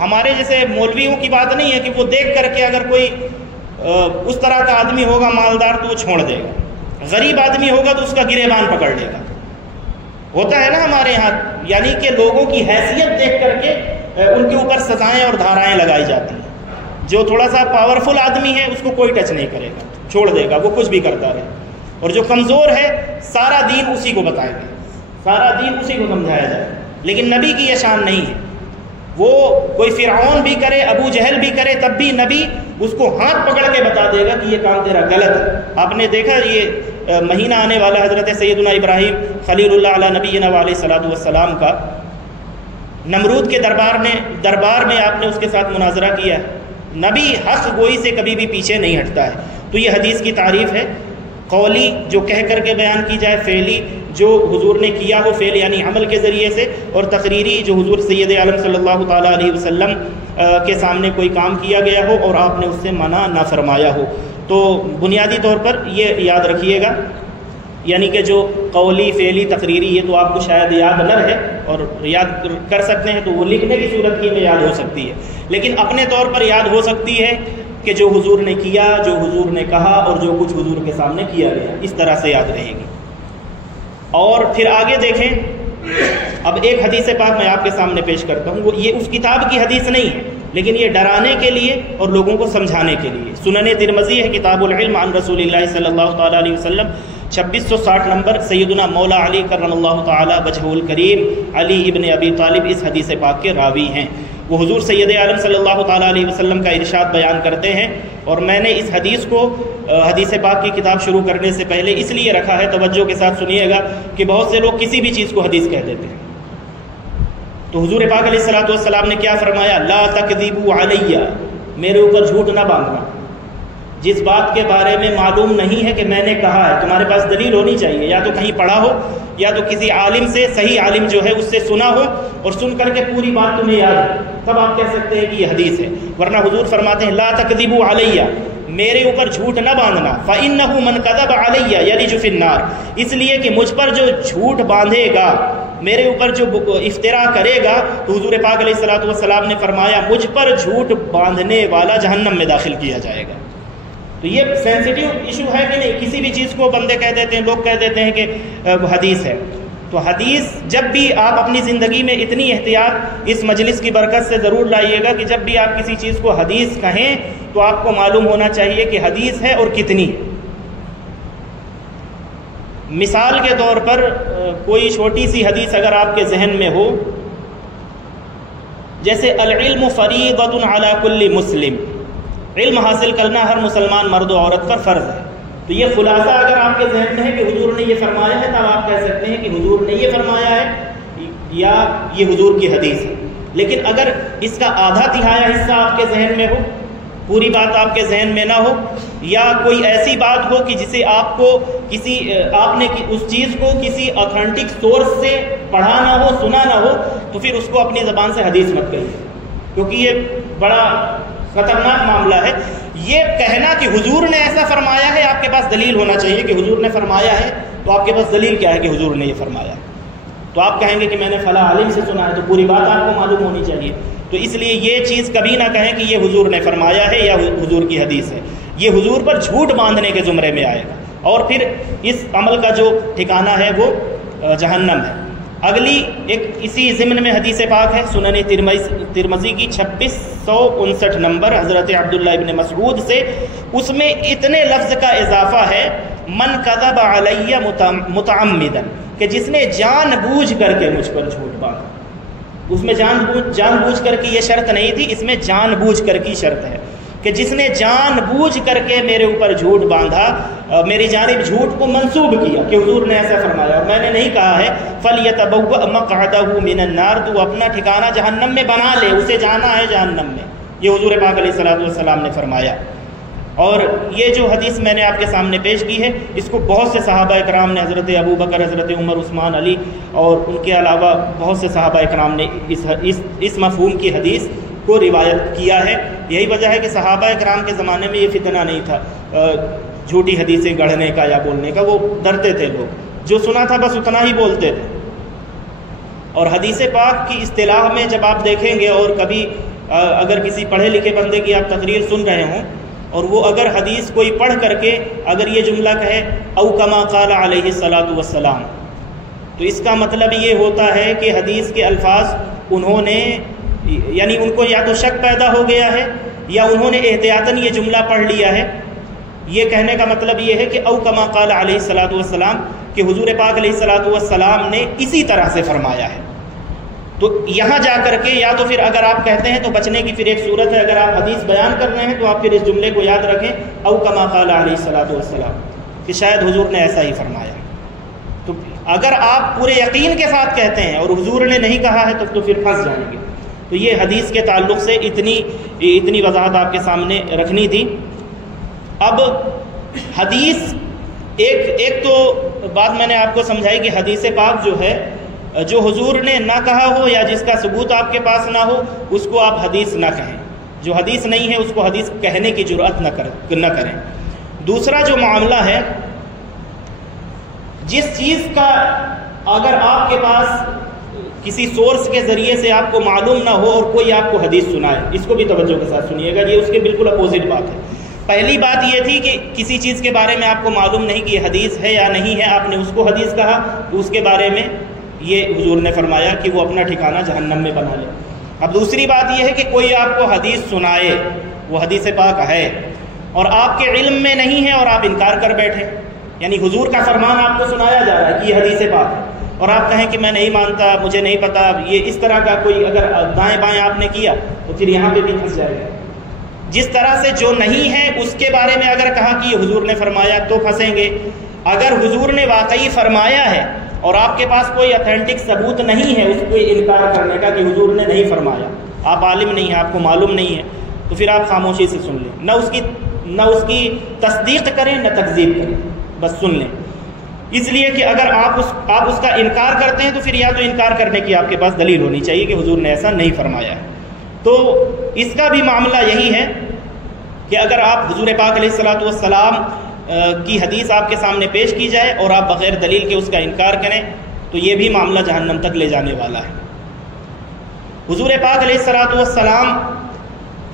ہمارے جیسے مولویوں کی بات نہیں ہے کہ وہ دیکھ کر کے اگر کوئی اس طرح کا آدمی ہوگا مالدار تو وہ چھوڑ دے گا، غریب آدمی ہوگا تو اس کا گریبان پکڑ لے گا۔ ہوتا ہے نا ہمارے یہاں، یعنی کہ لوگوں کی حیثیت دیکھ کر کے ان کے اوپر سزائیں اور دھارائیں لگائی جاتی ہیں۔ جو تھوڑا سا پاورفل آدمی ہے اس کو کوئی ٹچ نہیں کرے گا، چھوڑ دے گا، وہ کچھ بھی کرتا رہے، اور جو کمزور ہے سارا دین اسی کو بتائیں گے، سارا دین اسی کو سمجھایا جائے۔ لیکن نبی کی یہ شان نہیں ہے، وہ کوئی فرعون بھی کرے، ابو جہل بھی کرے، تب بھی نبی اس کو ہاتھ پکڑ کے بتا دے گا کہ یہ کام تیرا غلط ہے۔ آپ نے دیکھا یہ مہینہ آنے والا حضرت سیدنا ابراہیم خلیل اللہ علیہ نبینا علیہ الصلوۃ والسلام کا، نمرود کے دربار میں آپ نے اس کے ساتھ مناظرہ کیا۔ نبی حق گوئی سے کبھی بھی پیچھے نہیں ہٹتا ہے۔ تو یہ حدیث کی تعریف ہے، قولی جو کہہ کر کے بیان کی جائے، فعلی جو حضور نے کیا ہو، فعل یعنی عمل کے ذریعے سے، اور تقریری جو حضور سید عالم صلی اللہ تعالیٰ علیہ وسلم کے سامنے کوئی کام کیا گیا ہو اور آپ نے اس سے منع نہ فرمایا ہو۔ تو بنیادی طور پر یہ یاد رکھیے گا، یعنی کہ جو قولی، فعلی، تقریری، یہ تو آپ کو شاید یاد نہ رہے، اور یاد کر سکتے ہیں تو وہ لکھنے کی صورت ہی میں یاد ہو سکتی ہے، لیکن اپنے طور پر یاد ہو سکتی ہے کہ جو حضور نے کیا، جو حضور نے کہا، اور جو کچھ حضور کے سامنے کیا گیا، اس طرح سے یاد رہے گی۔ اور پھر آگے دیکھیں، اب ایک حدیث پاک میں آپ کے سامنے پیش کرتا ہوں، وہ یہ اس کتاب کی حدیث نہیں ہے، لیکن یہ ڈرانے کے لیے اور لوگوں کو سمجھانے کے لیے۔ سنن ترمذی ہے، کتاب العلم عن رسول اللہ صلی اللہ تعالیٰ علیہ وسلم، 2660 نمبر، سیدنا مولا علی کرم اللہ تعالیٰ وجہہ الکریم علی ابن ابی طالب اس حدیث پاک کے راوی ہیں۔ وہ حضور سید عالم صلی اللہ تعالیٰ علیہ وسلم کا ارشاد بیان کرتے ہیں، اور میں نے اس حدیث کو حدیث پاک کی کتاب شروع کرنے سے پہلے اس لیے رکھا ہے، توجہ کے ساتھ سنیے گا، کہ بہت سے لوگ کسی بھی چیز کو حدیث کہہ دیتے ہیں۔ تو حضور پاک علیہ الصلوۃ والسلام نے کیا فرمایا؟ لا تکذبوا علی، میرے اوپر جھوٹ نہ باندھنا، جس بات کے بارے میں معلوم نہیں ہے کہ میں نے کہا ہے۔ تمہارے پاس دلیل ہونی چاہیے، یا تو کہیں پڑھا ہو، یا تو کسی عالم سے، صحیح عالم جو ہے اس سے سنا ہو، اور سن کر کے پوری بات تمہیں یاد ہو، تب آپ کہہ سکتے ہیں کہ یہ حدیث ہے، ورنہ حضور فرماتے ہیں لا تکذبوا علیہ، میرے اوپر جھوٹ نہ باندھنا، فإنہ من کذب علیہ یلج فی النار، اس لیے کہ مجھ پر جو جھوٹ باندھے گا، میرے اوپر جو افطرا کرے گا، تو حضور پاک علیہ الصلوۃ والسلام نے فرمایا مجھ پر جھوٹ باندھنے والا جہنم میں داخل کیا جائے گا۔ تو یہ سینسیٹیو ایشو ہے کہ نہیں؟ کسی بھی چیز کو بندے کہہ دیتے ہیں، لوگ کہہ دیتے ہیں کہ حدیث ہے۔ تو حدیث جب بھی آپ اپنی زندگی میں اتنی احتیاط اس مجلس کی برکت سے ضرور لائیے گا کہ جب بھی آپ کسی چیز کو حدیث کہیں تو آپ کو معلوم ہونا چاہیے کہ حدیث ہے اور کتنی ہے۔ مثال کے طور پر کوئی چھوٹی سی حدیث اگر آپ کے ذہن میں ہو، جیسے العلم فریضۃ علی کل مسلم، علم حاصل کرنا ہر مسلمان مرد و عورت پر فرض ہے، تو یہ خلاصہ اگر آپ کے ذہن میں ہے کہ حضور نے یہ فرمایا ہے، تب آپ کہہ سکتے ہیں کہ حضور نے یہ فرمایا ہے یا یہ حضور کی حدیث ہے۔ لیکن اگر اس کا آدھا تہائی حصہ آپ کے ذہن میں ہو، پوری بات آپ کے ذہن میں نہ ہو، یا کوئی ایسی بات ہو کہ جسے آپ نے اس چیز کو کسی اتھینٹک سورس سے پڑھا نہ ہو، سنا نہ ہو، تو پھر اس کو اپنی زبان سے حدیث مت کہیے، کیونکہ یہ بڑا خطرناک معاملہ ہے۔ یہ کہنا کہ حضور نے ایسا فرمایا ہے، آپ کے پاس دلیل ہونا چاہیے کہ حضور نے فرمایا ہے، تو آپ کے پاس دلیل کیا ہے کہ حضور نے یہ فرمایا؟ تو آپ کہیں گے کہ میں نے فلاں عالم سے سنا ہے، تو پوری بات آپ کو معلوم ہونی چاہیے۔ تو اس لیے یہ چیز کبھی نہ کہیں کہ یہ حضور نے فرمایا ہے یا حضور کی حدیث ہے، یہ حضور پر جھوٹ باندھنے کے زمرے میں آئے گا، اور پھر اس عمل کا جو ٹھکانہ ہے وہ جہنم ہے۔ اگلی ایک اسی ضمن میں حدیث پاک ہے، سنن ترمذی کی 2659 نمبر، حضرت عبداللہ ابن مسعود سے، اس میں اتنے لفظ کا اضافہ ہے من کذب علیہ متعمدا، کہ جس نے جان بوجھ کر کے مجھ پر جھوٹ باندھا۔ اس میں جان بوجھ کر کی یہ شرط نہیں تھی، اس میں جان بوجھ کر کی شرط ہے کہ جس نے جان بوجھ کر کے میرے اوپر جھوٹ باندھا، میری جانب جھوٹ کو منسوب کیا کہ حضور نے ایسا فرمایا اور میں نے نہیں کہا ہے، فَلْيَتَبَوَّأْ مَقْعَدَهُ مِنَ النَّارِ، تو اپنا ٹھکانہ جہنم میں بنا لے، اسے جانا ہے جہنم میں، یہ حضور پاک علیہ الصلوۃ والسلام نے فرمایا۔ اور یہ جو حدیث میں نے آپ کے سامنے پیش کی ہے، اس کو بہت سے صحابہ اکرام نے، حضرت ابو بکر، حضرت عمر، عثمان، علی اور ان کے علاوہ بہت سے صحابہ اکرام نے اس مفہوم کی حدیث کو روایت کیا ہے۔ یہی وجہ ہے کہ صحابہ اکرام کے زمانے میں یہ فتنہ نہیں تھا جھوٹی حدیثیں گڑھنے کا یا بولنے کا، وہ ڈرتے تھے، لوگ جو سنا تھا بس اتنا ہی بولتے تھے۔ اور حدیث پاک کی اصطلاح میں جب آپ دیکھیں گے، اور کبھی اگر کسی پڑھے لکھے بندے کی آپ تقریر سن رہے ہوں اور وہ اگر حدیث کوئی پڑھ کر کے اگر یہ جملہ کہے او کما قال علیہ الصلوۃ والسلام، تو اس کا مطلب یہ ہوتا ہے کہ حدیث کے الفاظ انہوں نے، یعنی ان کو یا تو شک پیدا ہو گیا ہے یا انہوں نے احتیاطاً یہ جملہ پڑھ لیا ہے۔ یہ کہنے کا مطلب یہ ہے کہ او کما قال علیہ الصلوۃ والسلام، کہ حضور پاک علیہ الصلوۃ والسلام نے اسی طرح سے فرمایا ہے۔ تو یہاں جا کر کے یا تو پھر اگر آپ کہتے ہیں تو بچنے کی پھر ایک صورت ہے، اگر آپ حدیث بیان کر رہے ہیں تو آپ پھر اس جملے کو یاد رکھیں او کما قال علیہ الصلوۃ والسلام، کہ شاید حضور نے ایسا ہی فرمایا۔ تو اگر آپ پورے یقین کے ساتھ کہتے ہیں اور حضور نے نہیں کہا ہے تو پھر پھنس جائیں گے۔ تو یہ حدیث کے تعلق سے اتنی وضاحت آپ کے سامنے رکھنی تھی۔ اب حدیث ایک تو بات میں نے آپ کو سمجھائی کہ حدیث پاک جو ہے، جو حضور نے نہ کہا ہو یا جس کا ثبوت آپ کے پاس نہ ہو، اس کو آپ حدیث نہ کہیں۔ جو حدیث نہیں ہے اس کو حدیث کہنے کی جرأت نہ کریں۔ دوسرا جو معاملہ ہے، جس چیز کا اگر آپ کے پاس کسی سورس کے ذریعے سے آپ کو معلوم نہ ہو اور کوئی آپ کو حدیث سنائے، اس کو بھی توجہ کے ساتھ سنیے گا، یہ اس کے بالکل اپوزٹ بات ہے۔ پہلی بات یہ تھی کہ کسی چیز کے بارے میں آپ کو معلوم نہیں کہ یہ حدیث ہے یا نہیں ہے، آپ نے اس کو حدیث کہا، تو اس کے بارے میں یہ حضور نے فرمایا کہ وہ اپنا ٹھکانہ جہنم میں بنا لے۔ اب دوسری بات یہ ہے کہ کوئی آپ کو حدیث سنائے، وہ حدیث پاک ہے اور آپ کے علم میں نہیں ہے اور آپ انکار کر بیٹھے، یعنی حضور کا فرمان آپ کو سنایا جا رہا ہے کہ یہ حدیث پاک ہے، اور آپ کہیں کہ میں نہیں مانتا، مجھے نہیں پتا، یہ اس طرح کا کوئی اگر دائیں بائیں آپ نے کیا تو پھر یہاں پہ بھی پھنس جائے گا۔ جس طرح سے جو نہیں ہے اس کے بارے میں اگر کہا کہ یہ حضور نے فرمایا تو پھنسیں گے۔ اگر حضور نے واقعی فرمایا ہے اور آپ کے پاس کوئی اتھینٹک ثبوت نہیں ہے اس کو انکار کرنے کا کہ حضور نے نہیں فرمایا، آپ عالم نہیں ہیں، آپ کو معلوم نہیں ہے، تو پھر آپ خاموشی سے سن لیں، نہ اس کی تصدیق کریں نہ تکذیب کریں، بس سن لیں۔ اس لیے کہ اگر آپ اس کا انکار کرتے ہیں تو پھر یا تو انکار کرنے کی آپ کے پاس دلیل ہونی چاہیے کہ حضور نے ایسا نہیں فرمایا ہے۔ تو اس کا بھی معاملہ یہی ہے کہ اگر آپ حضور پاک علیہ الصلوۃ والسلام کی حدیث آپ کے سامنے پیش کی جائے اور آپ بغیر دلیل کے اس کا انکار کریں تو یہ بھی معاملہ جہنم تک لے جانے والا ہے۔ حضور پاک علیہ الصلوۃ والسلام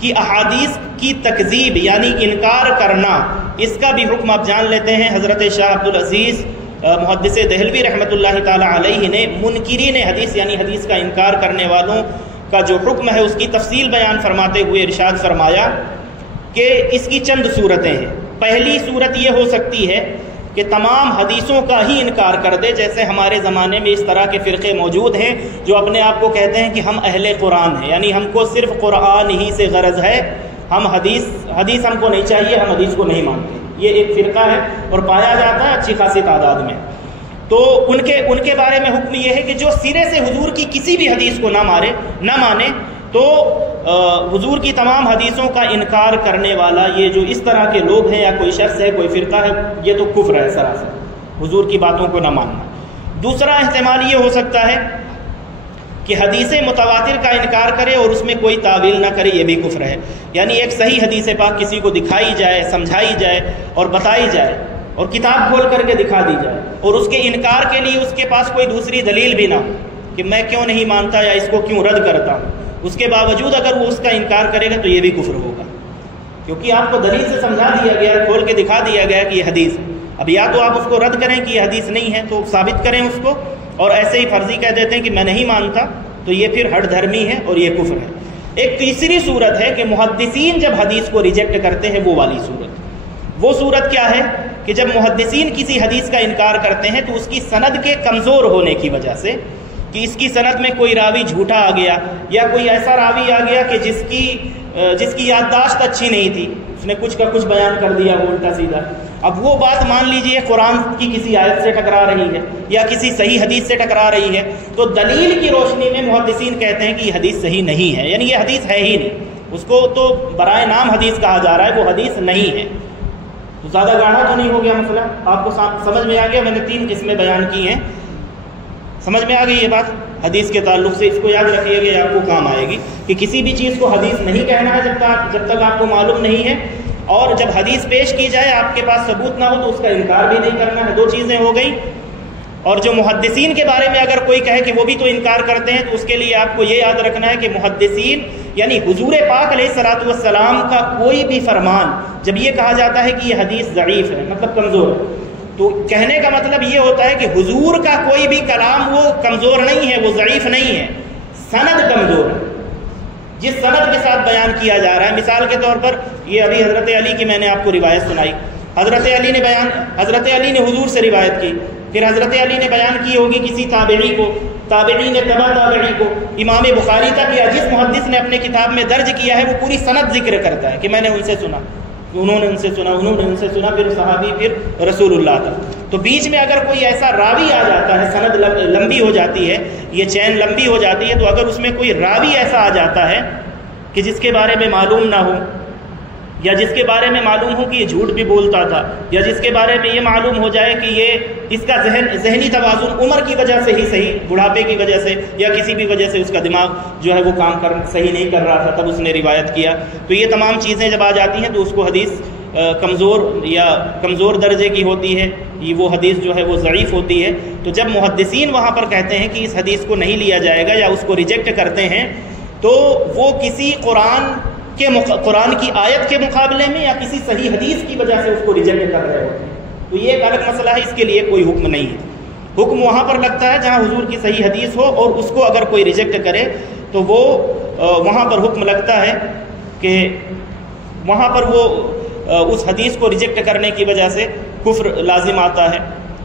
کی احادیث کی تکذیب یعنی انکار کرنا، اس کا بھی حکم آپ جان لیتے ہیں۔ حضرت شاہ عبدالعزیز محدث دہلوی رحمۃ اللہ تعالی علیہ نے منکرین حدیث یعنی حدیث کا انکار کرنے والوں کا جو حکم ہے اس کی تفصیل بیان فرماتے ہوئے ارشاد فرمایا کہ اس کی چند صورتیں ہیں۔ پہلی صورت یہ ہو سکتی ہے کہ تمام حدیثوں کا ہی انکار کر دے، جیسے ہمارے زمانے میں اس طرح کے فرقے موجود ہیں جو اپنے آپ کو کہتے ہیں کہ ہم اہل قرآن ہیں، یعنی ہم کو صرف قرآن ہی سے غرض ہے، ہم حدیث ہم کو نہیں چاہیے، ہم حدیث کو نہیں مانتے۔ یہ ایک فرقہ ہے اور پایا جاتا ہے اچھی خاصی تعداد میں۔ تو ان کے بارے میں حکم یہ ہے کہ جو سرے سے حضور کی کسی بھی حدیث کو نہ مانے تو حضور کی تمام حدیثوں کا انکار کرنے والا یہ جو اس طرح کے لوگ ہیں یا کوئی شخص ہے، کوئی فرقہ ہے، یہ تو کفر ہے سراسر، حضور کی باتوں کو نہ ماننا۔ دوسرا احتمال یہ ہو سکتا ہے کہ حدیث متواتر کا انکار کرے اور اس میں کوئی تعویل نہ کرے، یہ بھی کفر ہے۔ یعنی ایک صحیح حدیث پاک کسی کو دکھائی جائے، سمجھائی جائے اور بتائی جائے اور کتاب کھول کر کے دکھا دی جائے اور اس کے انکار کے لیے اس کے پاس کوئی دوسری دلیل بھی نہ ہو کہ میں کیوں نہیں مانتا یا اس کو کیوں رد کرتا ہوں، اس کے باوجود اگر وہ اس کا انکار کرے گا تو یہ بھی کفر ہوگا، کیونکہ آپ کو دلیل سے سمجھا دیا گیا، کھول کے دکھا دیا گیا کہ یہ حدیث ہے۔ اب یا تو آپ اس کو رد کریں کہ یہ حدیث نہیں ہے تو ثابت کریں اس کو، اور ایسے ہی فرضی کہہ دیتے ہیں کہ میں نہیں مانتا، تو یہ پھر ہٹ دھرمی ہے اور یہ کفر ہے۔ ایک تیسری صورت ہے کہ محدثین جب حدیث کو ریجیکٹ کرتے ہیں، وہ والی صورت۔ وہ صورت کیا ہے کہ جب محدثین کسی حدیث کا انکار کرتے ہیں تو اس کی سند کے کمزور ہونے کی وجہ سے، کہ اس کی سند میں کوئی راوی جھوٹا آ گیا یا کوئی ایسا راوی آ گیا کہ جس کی یادداشت اچھی نہیں تھی، اس نے کچھ کا کچھ بیان کر دیا وہ الٹا سیدھا۔ اب وہ بات مان لیجئے قرآن کی کسی آیت سے ٹکرا رہی ہے یا کسی صحیح حدیث سے ٹکرا رہی ہے، تو دلیل کی روشنی میں محدثین کہتے ہیں کہ یہ حدیث صحیح نہیں ہے، یعنی یہ حدیث ہے ہی نہیں، اس کو تو برائے نام حدیث کہا جا رہا ہے، وہ حدیث نہیں ہے۔ تو زیادہ گاڑھا تو نہیں ہو گیا مسئلہ؟ آپ کو سمجھ میں آ گیا؟ میں نے 3 قسمیں بیان کی ہیں، سمجھ میں آ گئی یہ بات حدیث کے تعلق سے؟ اس کو یاد رکھیے گا، یہ آپ کو کام آئے گی کہ کسی بھی چیز کو حدیث نہیں کہنا ہے جب تک آپ کو معلوم نہیں ہے، اور جب حدیث پیش کی جائے آپ کے پاس ثبوت نہ ہو تو اس کا انکار بھی نہیں کرنا ہے۔ 2 چیزیں ہو گئی۔ اور جو محدثین کے بارے میں اگر کوئی کہے کہ وہ بھی تو انکار کرتے ہیں، تو اس کے لیے آپ کو یہ یاد رکھنا ہے کہ محدثین یعنی حضور پاک علیہ الصلوۃ والسلام کا کوئی بھی فرمان جب یہ کہا جاتا ہے کہ یہ حدیث ضعیف ہے، مطلب کمزور ہے، تو کہنے کا مطلب یہ ہوتا ہے کہ حضور کا کوئی بھی کلام وہ کمزور نہیں ہے، وہ ضعیف نہیں ہے، سند کمزور ہے، جس سند کے ساتھ بیان کیا جا رہا ہے۔ مثال کے طور پر یہ ابھی حضرت علی کی میں نے آپ کو روایت سنائی، حضرت علی نے حضور سے روایت کی، پھر حضرت علی نے بیان کی ہوگی کسی تابعی کو، تابعی نے تبع تابعی کو، امام بخاری تک یا جس محدث نے اپنے کتاب میں درج کیا ہے وہ پوری سند ذکر کرتا ہے کہ میں نے ان سے سنا، انہوں نے ان سے سنا، انہوں نے ان سے سنا، پھر صحابی، پھر رسول اللہ تک۔ تو بیچ میں اگر کوئی ایسا راوی آ جاتا ہے، سند لمبی ہو جاتی ہے، یہ چین لمبی ہو جاتی ہے، تو اگر اس میں کوئی راوی ایسا آ جاتا ہے کہ جس کے بارے میں معلوم نہ ہو، یا جس کے بارے میں معلوم ہو کہ یہ جھوٹ بھی بولتا تھا، یا جس کے بارے میں یہ معلوم ہو جائے کہ یہ اس کا ذہنی توازن عمر کی وجہ سے ہی صحیح، بڑھاپے کی وجہ سے یا کسی بھی وجہ سے اس کا دماغ جو ہے وہ کام صحیح نہیں کر رہا تھا تب اس نے روایت کیا، تو یہ تمام چیزیں جب آ جاتی ہیں تو اس کو حدیث کمزور درجے کی ہوتی ہے، یہ وہ حدیث جو ہے وہ ضعیف ہوتی ہے۔ تو جب محدثین وہاں پر کہتے ہیں کہ اس حدیث کو نہیں لیا جائے گا یا اس کو ریجیکٹ کرتے ہیں، تو وہ کسی قرآن کی آیت کے مقابلے میں یا کسی صحیح حدیث کی وجہ سے اس کو ریجیکٹ کر رہے ہوتے ہیں، تو یہ ایک الگ مسئلہ ہے، اس کے لیے کوئی حکم نہیں ہے۔ حکم وہاں پر لگتا ہے جہاں حضور کی صحیح حدیث ہو اور اس کو اگر کوئی ریجیکٹ کرے تو وہ وہاں پر حکم لگتا ہے کہ وہاں پر وہ اس حدیث کو ریجیکٹ کرنے کی وجہ سے کفر لازم آتا ہے،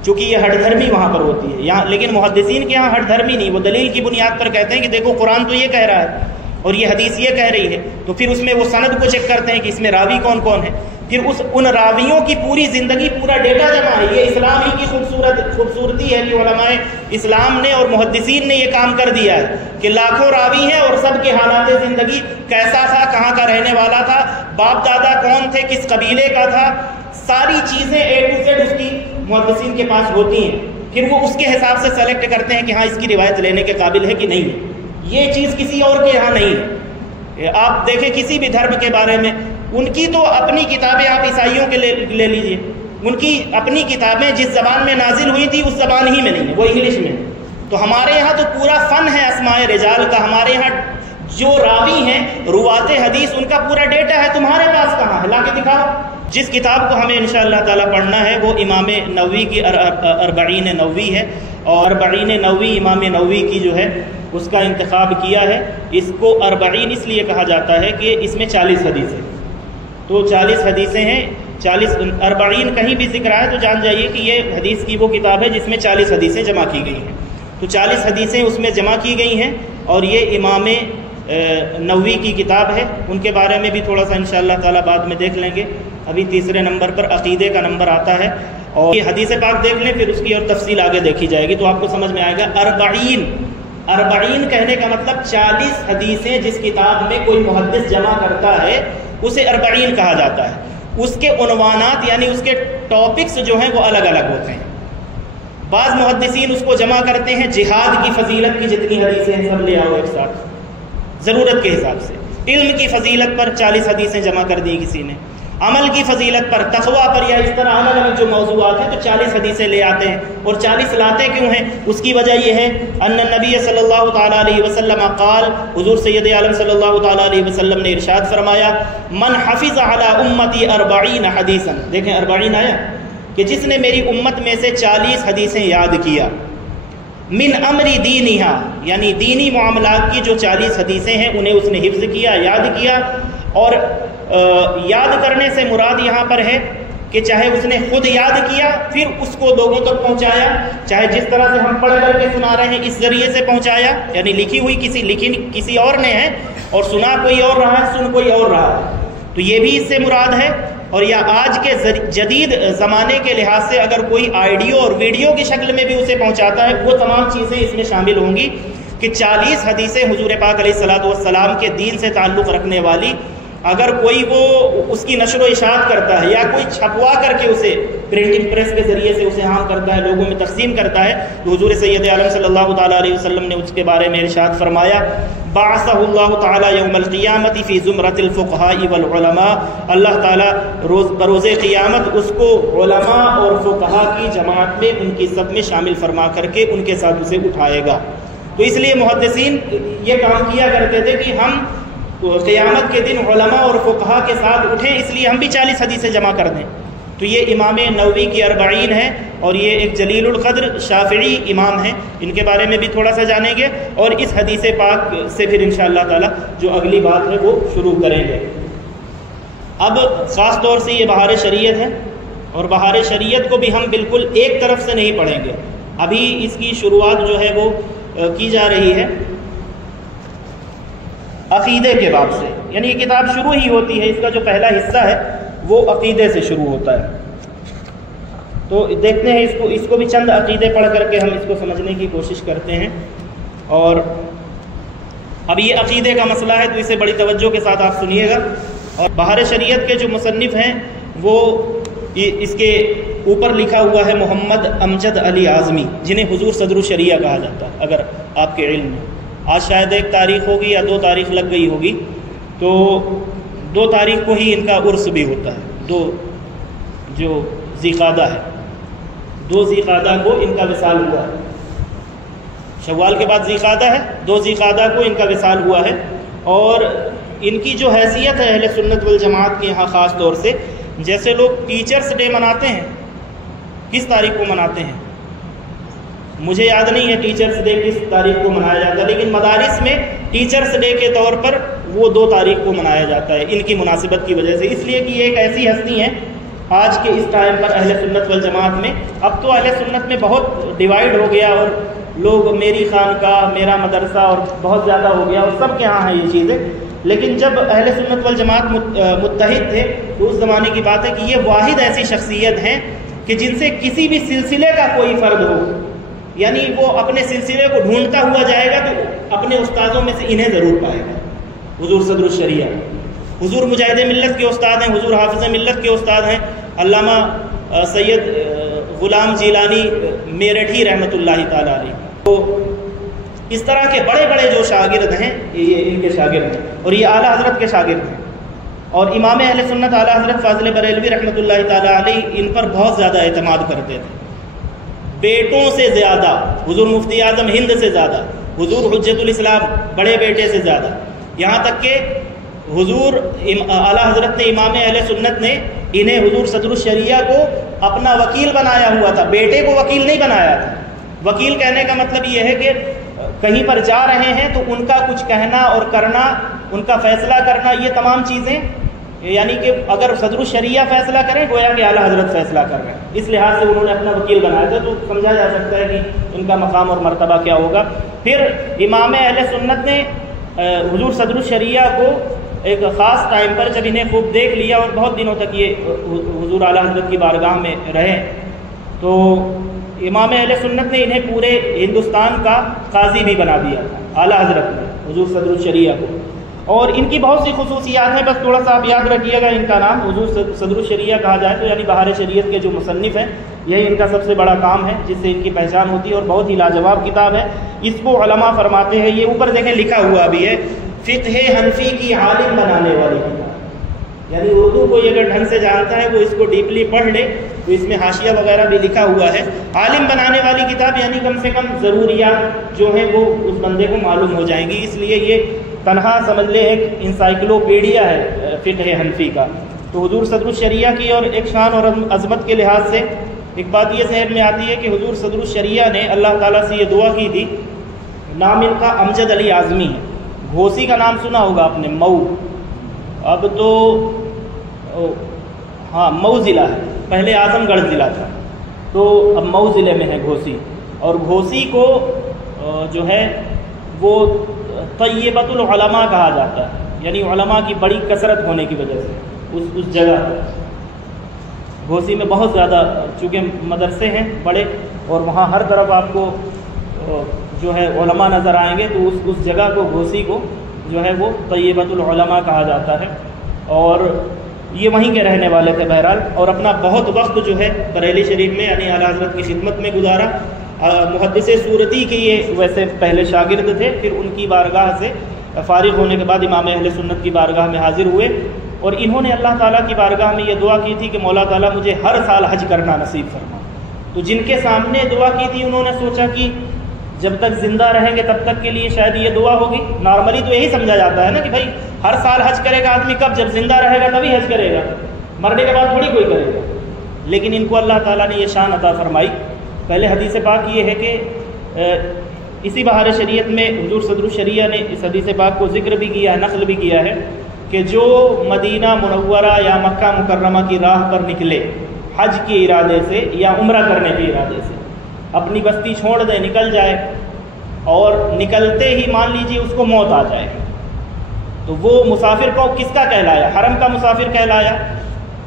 چونکہ یہ ہٹ دھرمی وہاں پر ہوتی ہے یہاں، لیکن محدثین کے یہاں ہٹ دھرمی نہیں، وہ دلیل کی بنیاد پر کہتے ہیں کہ دیکھو قرآن تو یہ کہہ رہا ہے اور یہ حدیث یہ کہہ رہی ہے، تو پھر اس میں وہ سند کو چیک کرتے ہیں کہ اس میں راوی کون کون ہے، پھر ان راویوں کی پوری زندگی پورا ڈیٹا جمع ہے۔ یہ اسلام ہی کی خوبصورتی ہے کہ علماء اسلام نے اور محدثین نے یہ کام کر دیا ہے کہ لاکھوں راوی ہیں اور سب کے حالات زندگی کیسا تھا، کہاں کا رہنے والا تھا، باپ دادا کون تھے، کس قبیلے کا تھا، ساری چیزیں A to Z اس کی محدثین کے پاس ہوتی ہیں، پھر وہ اس کے حساب سے سلیکٹ کرتے ہیں کہ ہاں اس کی روایت لینے کے قابل ہے کہ نہیں ہے۔ یہ چیز کسی اور کے یہاں نہیں ہے، آپ دیکھیں کسی بھی دھرم کے بارے میں ان کی تو اپنی کتابیں، آپ عیسائیوں کے لے لیجئے، ان کی اپنی کتابیں جس زبان میں نازل ہوئی تھی اس زبان ہی میں نہیں ہے، وہ انگلش میں۔ تو ہمارے یہاں تو پورا فن ہے اسماء رجال کا، ہمارے یہاں جو راوی ہیں روات حدیث ان کا پورا ڈیٹا ہے، تمہارے پاس کہاں ہے؟ لا کے دکھاؤ۔ جس کتاب کو ہمیں انشاءاللہ تعالیٰ پڑھنا ہے وہ امام نووی کی اربعین نووی ہے، اور اربعین نووی امام نووی کی جو ہے اس کا انتخاب کیا ہے۔ اس کو اربعین اس لیے کہا جاتا ہے کہ اس میں 40 حدیثیں، تو 40 حدیثیں ہیں، 40 اربعین کہیں بھی ذکر آئے تو جان جائیے کہ یہ حدیث کی وہ کتاب ہے جس میں 40 حدیثیں جمع کی گئی ہیں۔ تو 40 حدیثیں اس میں جمع کی گئی ہیں، اور یہ امام نووی کی کتاب ہے۔ ان کے بارے میں بھی تھوڑا سا انشاءاللہ تعالیٰ بعد میں دیکھ لیں گے۔ ابھی تیسرے نمبر پر عقیدے کا نمبر آتا ہے، اور یہ حدیث پاک دیکھ لیں، پھر اس کی اور تفصیل آگے دیکھی جائے گی تو آپ کو سمجھ میں آئے گا۔ اربعین کہنے کا مطلب 40 حدیثیں جس کتاب میں کوئی محدث جمع کرتا ہے اسے اربعین کہا جاتا ہے۔ اس کے عنوانات یعنی اس کے ٹاپکس جو ہیں وہ الگ الگ ہوتے ہیں۔ بعض محدثین اس کو جمع کرتے ہیں جہاد کی فضیلت کی جتنی حدیثیں ہیں سب لے آؤ ایک ساتھ، ضرورت کے حساب سے۔ علم کی فضیلت پر 40 حدیثیں جمع کر دی کسی نے، عمل کی فضیلت پر، تقویٰ پر، یا اس طرح الگ الگ جو موضوعات ہیں تو 40 حدیثیں لے آتے ہیں۔ اور 40 لاتے کیوں ہیں؟ اس کی وجہ یہ ہے ان النبی صلی اللہ تعالیٰ علیہ وسلم قال، حضور سید عالم صلی اللہ تعالیٰ علیہ وسلم نے ارشاد فرمایا، من حفظ علی امتی 40 حدیثا، دیکھیں 40 آیا کہ جس نے میری امت میں سے 40 حدیثیں یاد کیا، من امر دینہا یعنی دینی معاملات کی جو 40 حدیثیں ہیں انہیں اس نے حفظ کیا، یاد کیا۔ اور یاد کرنے سے مراد یہاں پر ہے کہ چاہے اس نے خود یاد کیا پھر اس کو لوگوں تک پہنچایا، چاہے جس طرح سے ہم پڑھ کر کے سنا رہے ہیں اس ذریعے سے پہنچایا، یعنی لکھی ہوئی کسی اور نے ہے اور سنا کوئی اور رہا ہے، سن کوئی اور رہا ہے، تو یہ بھی اس سے مراد ہے۔ اور یا آج کے جدید زمانے کے لحاظ سے اگر کوئی آڈیو اور ویڈیو کی شکل میں بھی اسے پہنچاتا ہے وہ تمام چیزیں اس میں شامل ہوں گی کہ 40 حدیثیں حضور پاک علیہ الصلوۃ والسلام کے دین سے تعلق رکھنے والی اگر کوئی وہ اس کی نشر و اشاعت کرتا ہے یا کوئی چھپوا کر کے اسے پرنٹنگ پریس کے ذریعے سے اسے عام کرتا ہے، لوگوں میں تقسیم کرتا ہے، تو حضور سید عالم صلی اللہ تعالیٰ علیہ وسلم نے اس کے بارے میں ارشاد فرمایا، بعثہ اللہ تعالیٰ یوم القیامت فی زمرۃ الفقہاء والعلماء، اللہ تعالیٰ بروز قیامت اس کو علماء اور فقہاء کی جماعت میں ان کی سب میں شامل فرما کر کے ان کے ساتھ اسے اٹھائے گا۔ تو اس لیے محدثین یہ کام کیا کرتے تھے کہ ہم قیامت کے دن علماء اور فقہاء کے ساتھ اٹھیں، اس لیے ہم بھی 40 حدیثیں جمع کر دیں۔ تو یہ امام نووی کی 40 ہے، اور یہ ایک جلیل القدر شافعی امام ہیں، ان کے بارے میں بھی تھوڑا سا جانیں گے، اور اس حدیث پاک سے پھر انشاءاللہ تعالی جو اگلی بات ہے وہ شروع کریں گے۔ اب خاص طور سے یہ بہار شریعت ہے، اور بہار شریعت کو بھی ہم بالکل ایک طرف سے نہیں پڑھیں گے، ابھی اس کی شروعات جو ہے وہ کی جا رہی ہے عقیدے کے باب سے، یعنی یہ کتاب شروع ہی ہوتی ہے، اس کا جو پہلا حصہ ہے وہ عقیدے سے شروع ہوتا ہے۔ تو دیکھتے ہیں اس کو بھی چند عقیدے پڑھ کر کے ہم اس کو سمجھنے کی کوشش کرتے ہیں۔ اور اب یہ عقیدے کا مسئلہ ہے تو اسے بڑی توجہ کے ساتھ آپ سنیے گا۔ اور بہار شریعت کے جو مصنف ہیں وہ اس کے اوپر لکھا ہوا ہے محمد امجد علی اعظمی، جنہیں حضور صدر الشریعہ کہا جاتا ہے اگر آپ کے علم میں۔ آج شاید 1 تاریخ ہوگی یا 2 تاریخ لگ گئی ہوگی، تو 2 تاریخ کو ہی ان کا عرس بھی ہوتا ہے، 2 جو ذی قعدہ ہے، 2 ذی قعدہ کو ان کا وصال ہوا ہے، شوال کے بعد ذی قعدہ ہے، 2 ذی قعدہ کو ان کا وصال ہوا ہے۔ اور ان کی جو حیثیت ہے اہل سنت والجماعت کے یہاں خاص طور سے، جیسے لوگ ٹیچرز ڈے مناتے ہیں، کس تاریخ کو مناتے ہیں مجھے یاد نہیں ہے ٹیچرز ڈے کس تاریخ کو منایا جاتا ہے، لیکن مدارس میں ٹیچرز ڈے کے طور پر وہ 2 تاریخ کو منایا جاتا ہے ان کی مناسبت کی وجہ سے، اس لیے کہ یہ ایک ایسی ہستی ہیں آج کے اس ٹائم پر اہل سنت والجماعت میں۔ اب تو اہل سنت میں بہت ڈیوائیڈ ہو گیا، اور لوگ میری خانقاہ، میرا مدرسہ اور بہت زیادہ ہو گیا، اور سب کے یہاں ہیں یہ چیزیں، لیکن جب اہل سنت والجماعت متحد تھے تو اس زمانے کی بات ہے کہ یہ واحد ایسی شخصیت ہیں کہ جن سے کسی بھی سلسلے کا کوئی فرد ہو، یعنی وہ اپنے سلسلے کو ڈھونڈتا ہوا جائے گا تو اپنے استادوں میں سے انہیں ضرور پائے گا۔ حضور صدر الشریعہ، حضور مجاہد ملت کے استاد ہیں، حضور حافظ ملت کے استاد ہیں، علامہ سید غلام جیلانی میرٹھی رحمۃ اللہ تعالیٰ علیہ۔ تو اس طرح کے بڑے بڑے جو شاگرد ہیں یہ ان کے شاگرد ہیں، اور یہ اعلیٰ حضرت کے شاگرد ہیں، اور امام اہل سنت اعلیٰ حضرت فاضل بریلوی رحمۃ اللہ تعالیٰ علیہ ان پر بہت زیادہ اعتماد کرتے تھے، بیٹوں سے زیادہ، حضور مفتی اعظم ہند سے زیادہ، حضور حجت الاسلام بڑے بیٹے سے زیادہ، یہاں تک کہ حضور اعلیٰ حضرت نے امام اہل سنت نے انہیں حضور صدر الشریعہ کو اپنا وکیل بنایا ہوا تھا، بیٹے کو وکیل نہیں بنایا تھا۔ وکیل کہنے کا مطلب یہ ہے کہ کہیں پر جا رہے ہیں تو ان کا کچھ کہنا اور کرنا، ان کا فیصلہ کرنا، یہ تمام چیزیں یعنی کہ اگر صدر الشریعہ فیصلہ کریں گویا کہ اعلیٰ حضرت فیصلہ کر رہے ہیں، اس لحاظ سے انہوں نے اپنا وکیل بنایا تھا، تو سمجھا جا سکتا ہے کہ ان کا مقام اور مرتبہ کیا ہوگا۔ پھر امام اہل سنت نے حضور صدر الشریعہ کو ایک خاص ٹائم پر جب انہیں خوب دیکھ لیا اور بہت دنوں تک یہ حضور اعلیٰ حضرت کی بارگاہ میں رہے، تو امام اہل سنت نے انہیں پورے ہندوستان کا قاضی بھی بنا دیا تھا اعلیٰ حضرت نے حضور صدر الشریعہ کو، اور ان کی بہت سی خصوصیات ہیں، بس تھوڑا سا آپ یاد رکھیے گا ان کا نام حضور صدر الشریعہ کہا جائے تو یعنی بہار شریعت کے جو مصنف ہیں یہی ان کا سب سے بڑا کام ہے جس سے ان کی پہچان ہوتی ہے، اور بہت ہی لاجواب کتاب ہے۔ اس کو علماء فرماتے ہیں، یہ اوپر دیکھیں لکھا ہوا بھی ہے، فقہ حنفی کی عالم بنانے والی کتاب، یعنی اردو کو یہ اگر ڈھنگ سے جانتا ہے وہ اس کو ڈیپلی پڑھ لے تو اس میں حاشیہ وغیرہ بھی لکھا ہوا ہے، عالم بنانے والی کتاب، یعنی کم سے کم ضروریات جو ہیں وہ اس بندے کو معلوم ہو جائیں گی، اس لیے یہ تنہا سمجھ لے ایک انسائکلوپیڈیا ہے فقہ حنفی کا۔ تو حضور صدر الشریعہ کی اور ایک شان اور عظمت کے لحاظ سے ایک بات یہ ذہن میں آتی ہے کہ حضور صدر الشریعہ نے اللہ تعالیٰ سے یہ دعا کی تھی، نام ان کا امجد علی اعظمی ہے، گھوسی کا نام سنا ہوگا آپ نے، مئو، اب تو ہاں مئو ضلع ہے، پہلے اعظم گڑھ ضلع تھا تو اب مئو ضلع میں ہے گھوسی، اور گھوسی کو جو ہے وہ طیبۃ العلماء کہا جاتا ہے، یعنی علماء کی بڑی کثرت ہونے کی وجہ سے اس جگہ گھوسی میں بہت زیادہ چونکہ مدرسے ہیں بڑے، اور وہاں ہر طرف آپ کو جو ہے علماء نظر آئیں گے، تو اس جگہ کو گھوسی کو جو ہے وہ طیبۃ العلماء کہا جاتا ہے، اور یہ وہیں کے رہنے والے تھے بہرحال، اور اپنا بہت وقت جو ہے بریلی شریف میں یعنی اعلیٰ حضرت کی خدمت میں گزارا۔ محدث صورتی کے یہ ویسے پہلے شاگرد تھے، پھر ان کی بارگاہ سے فارغ ہونے کے بعد امام اہل سنت کی بارگاہ میں حاضر ہوئے، اور انہوں نے اللہ تعالیٰ کی بارگاہ میں یہ دعا کی تھی کہ مولا تعالیٰ مجھے ہر سال حج کرنا نصیب فرما۔ تو جن کے سامنے دعا کی تھی انہوں نے سوچا کہ جب تک زندہ رہیں گے تب تک کے لیے شاید یہ دعا ہوگی، نارملی تو یہی سمجھا جاتا ہے نا کہ بھائی ہر سال حج کرے گا آدمی، کب؟ جب زندہ رہے گا تبھی حج کرے گا، مرنے کے بعد تھوڑی کوئی کرے گا، لیکن ان کو اللہ تعالیٰ نے یہ شان عطا فرمائی۔ پہلے حدیث پاک یہ ہے کہ اسی بہار شریعت میں حضور صدر الشریعہ نے اس حدیث پاک کو ذکر بھی کیا ہے، نقل بھی کیا ہے کہ جو مدینہ منورہ یا مکہ مکرمہ کی راہ پر نکلے حج کے ارادے سے یا عمرہ کرنے کے ارادے سے، اپنی بستی چھوڑ دے، نکل جائے، اور نکلتے ہی مان لیجیے اس کو موت آ جائے، تو وہ مسافر کو کس کا کہلایا؟ حرم کا مسافر کہلایا،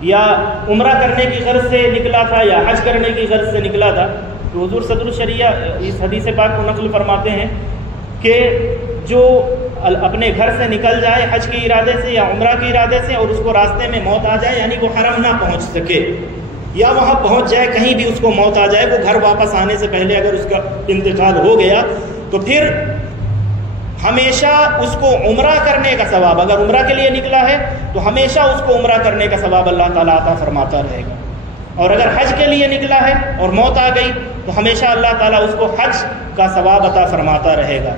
یا عمرہ کرنے کی غرض سے نکلا تھا یا حج کرنے کی غرض سے نکلا تھا؟ تو حضور صدر الشریعہ اس حدیث پاک کو نقل فرماتے ہیں کہ جو اپنے گھر سے نکل جائے حج کے ارادے سے یا عمرہ کے ارادے سے، اور اس کو راستے میں موت آ جائے، یعنی وہ حرم نہ پہنچ سکے یا وہاں پہنچ جائے کہیں بھی اس کو موت آ جائے، وہ گھر واپس آنے سے پہلے اگر اس کا انتقال ہو گیا تو پھر ہمیشہ اس کو عمرہ کرنے کا ثواب، اگر عمرہ کے لیے نکلا ہے تو ہمیشہ اس کو عمرہ کرنے کا ثواب اللہ تعالیٰ عطا فرماتا رہے گا، اور اگر حج کے لیے نکلا ہے اور موت آ گئی تو ہمیشہ اللہ تعالیٰ اس کو حج کا ثواب عطا فرماتا رہے گا۔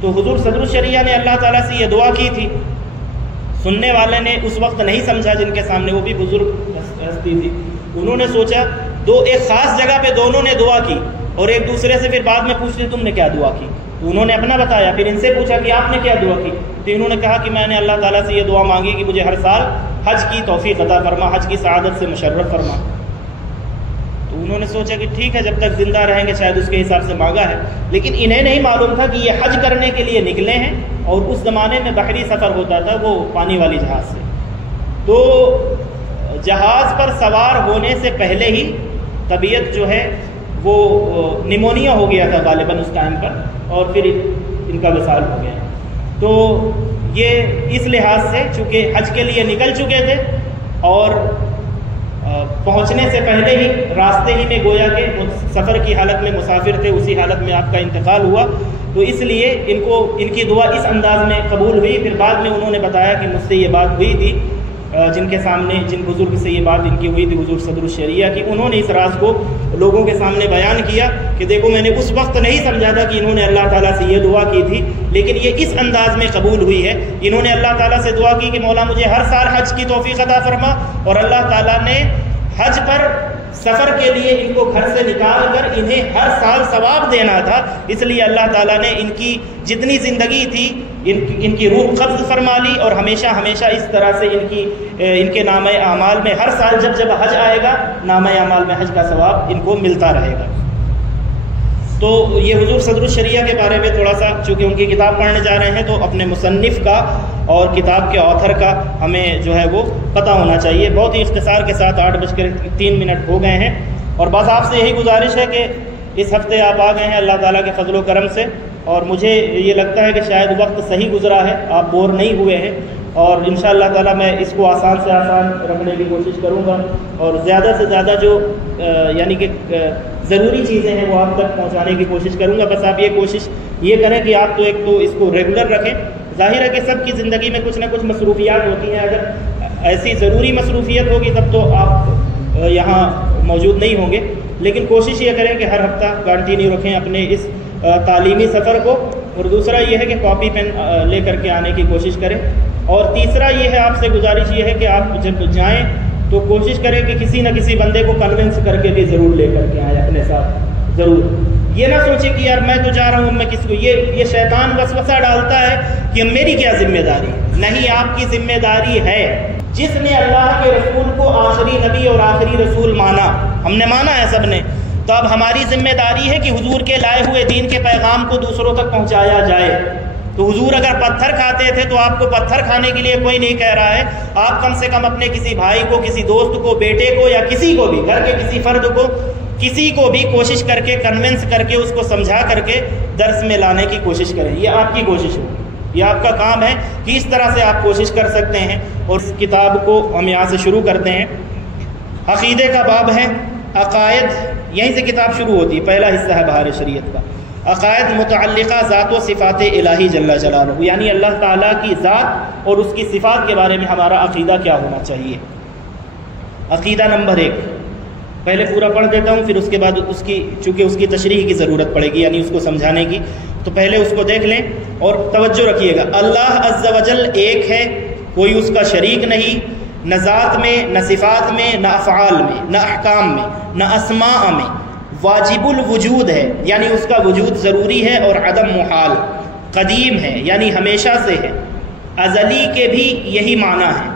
تو حضور صدر الشریعہ نے اللہ تعالیٰ سے یہ دعا کی تھی، سننے والے نے اس وقت نہیں سمجھا، جن کے سامنے وہ بھی بزرگ ہستی تھی، انہوں نے سوچا ایک خاص جگہ پہ دونوں نے دعا کی، اور ایک دوسرے سے پھر بعد میں پوچھتے تم نے کیا دعا کی، تو انہوں نے اپنا بتایا، پھر ان سے پوچھا کہ آپ نے کیا دعا کی، تو انہوں نے کہا کہ میں نے اللہ تعالیٰ سے یہ دعا مانگی کہ مجھے ہر سال حج کی توفیق عطا فرما، حج کی سعادت سے مشرف فرما۔ تو انہوں نے سوچا کہ ٹھیک ہے جب تک زندہ رہیں گے شاید اس کے حساب سے مانگا ہے، لیکن انہیں نہیں معلوم تھا کہ یہ حج کرنے کے لیے نکلے ہیں، اور اس زمانے میں بحری سفر ہوتا تھا وہ پانی والی جہاز سے، تو جہاز پر سوار ہونے سے پہلے ہی طبیعت جو ہے وہ نیمونیا ہو گیا تھا غالباً اس ٹائم پر، اور پھر ان کا وصال ہو گیا۔ تو یہ اس لحاظ سے چونکہ حج کے لیے نکل چکے تھے اور پہنچنے سے پہلے ہی راستے ہی میں گویا کہ سفر کی حالت میں مسافر تھے، اسی حالت میں آپ کا انتقال ہوا، تو اس لیے ان کی دعا اس انداز میں قبول ہوئی۔ پھر بعد میں انہوں نے بتایا کہ مجھ سے یہ بات ہوئی تھی، جن بزرگ سے یہ بات ان کی ہوئی تھی، حضور صدر الشریعہ کی، انہوں نے اس راز کو لوگوں کے سامنے بیان کیا کہ دیکھو میں نے اس وقت نہیں سمجھا تھا کہ انہوں نے اللہ تعالیٰ سے یہ دعا کی تھی، لیکن یہ اس انداز میں قبول ہوئی ہے۔ انہوں نے اللہ تعالیٰ سے دعا کی کہ مولا مجھے ہر سال حج کی توفیق عطا فرما، اور اللہ تعالیٰ نے حج پر سفر کے لیے ان کو گھر سے نکال کر انہیں ہر سال ثواب دینا تھا، اس لیے اللہ تعالیٰ نے ان کی جتنی زندگی تھی ان کی روح قبض فرما لی، اور ہمیشہ ہمیشہ اس طرح سے ان کے نامہ اعمال میں ہر سال جب حج آئے گا نامہ اعمال میں حج کا ثواب ان کو ملتا رہے گا۔ تو یہ حضور صدر الشریعہ کے بارے میں تھوڑا سا، چونکہ ان کی کتاب پڑھنے جا رہے ہیں تو اپنے مصنف کا اور کتاب کے آتھر کا ہمیں جو ہے وہ پتہ ہونا چاہیے۔ بہت ہی اختصار کے ساتھ 8:03 ہو گئے ہیں، اور بس آپ سے یہی گزارش ہے کہ اس ہفتے آپ آ گئے ہیں اللہ تعالیٰ کے فضل و کرم سے، اور مجھے یہ لگتا ہے کہ شاید وقت صحیح گزرا ہے، آپ بور نہیں ہوئے ہیں، اور انشاءاللہ تعالیٰ میں اس کو آسان سے آسان رکھنے کی کوشش کروں گا، اور زیادہ سے زیادہ جو یعنی کہ ضروری چیزیں ہیں وہ آپ تک پہنچانے کی کوشش کروں گا۔ بس آپ یہ کوشش یہ کریں کہ آپ تو ایک تو اس کو ریگولر رکھیں۔ ظاہر ہے کہ سب کی زندگی میں کچھ نہ کچھ مصروفیات ہوتی ہیں، اگر ایسی ضروری مصروفیت ہوگی تب تو آپ یہاں موجود نہیں ہوں گے، لیکن کوشش یہ کریں کہ ہر ہفتہ کنٹینیو رکھیں اپنے اس تعلیمی سفر کو، اور دوسرا یہ ہے کہ کاپی پین لے کر کے آنے کی کوشش کریں، اور تیسرا یہ ہے آپ سے گزارش یہ ہے کہ آپ جب جائیں تو کوشش کریں کہ کسی نہ کسی بندے کو کنونس کر کے بھی ضرور لے کر کے آئیں اپنے ساتھ ضرور۔ یہ نہ سوچیں کہ یار میں تو جا رہا ہوں، میں کس کو، یہ شیطان وسوسہ ڈالتا ہے کہ میری کیا ذمہ داری ہے۔ نہیں، آپ کی ذمہ داری ہے۔ جس نے اللہ کے رسول کو آخری نبی اور آخری رسول مانا، ہم نے مانا ہے سب نے، تو اب ہماری ذمہ داری ہے کہ حضور کے لائے ہوئے دین کے پیغام کو دوسروں تک پہنچایا جائے۔ تو حضور اگر پتھر کھاتے تھے تو آپ کو پتھر کھانے کے لیے کوئی نہیں کہہ رہا ہے، آپ کم سے کم اپنے کسی بھائی کو، کسی دوست کو، بیٹے کو، یا کسی کو بھی، گھر کے کسی فرد کو، کسی کو بھی کوشش کر کے کنونس کر کے اس کو سمجھا کر کے درس میں لانے کی کوشش کریں۔ یہ آپ کی کوشش ہو، یہ آپ کا کام ہے کہ اس طرح سے آپ کوشش کر سکتے ہیں۔ اور اس کتاب کو ہم یہاں سے شروع کرتے ہیں۔ عقیدے کا باب ہے، عقائد، یہیں سے کتاب شروع ہوتی ہے، پہلا حصہ ہے بہار شریعت کا۔ عقائد متعلقہ ذات و صفات الہی جل جلالہ، یعنی اللہ تعالیٰ کی ذات اور اس کی صفات کے بارے میں ہمارا عقیدہ کیا ہونا چاہیے۔ عقیدہ نمبر 1 پہلے پورا پڑھ دیتا ہوں، پھر اس کے بعد چونکہ اس کی تشریح کی ضرورت پڑے گی، یعنی اس کو سمجھانے کی، تو پہلے اس کو دیکھ لیں اور توجہ رکھیے گا۔ اللہ عز و جل ایک ہے، کوئی اس کا شریک نہیں، نہ ذات میں، نہ صفات میں، نہ افعال میں، نہ احکام میں، نہ اسماء میں، واجب الوجود ہے یعنی اس کا وجود ضروری ہے، اور عدم محال، قدیم ہے یعنی ہمیشہ سے ہے، ازلی کے بھی یہی معنی ہے،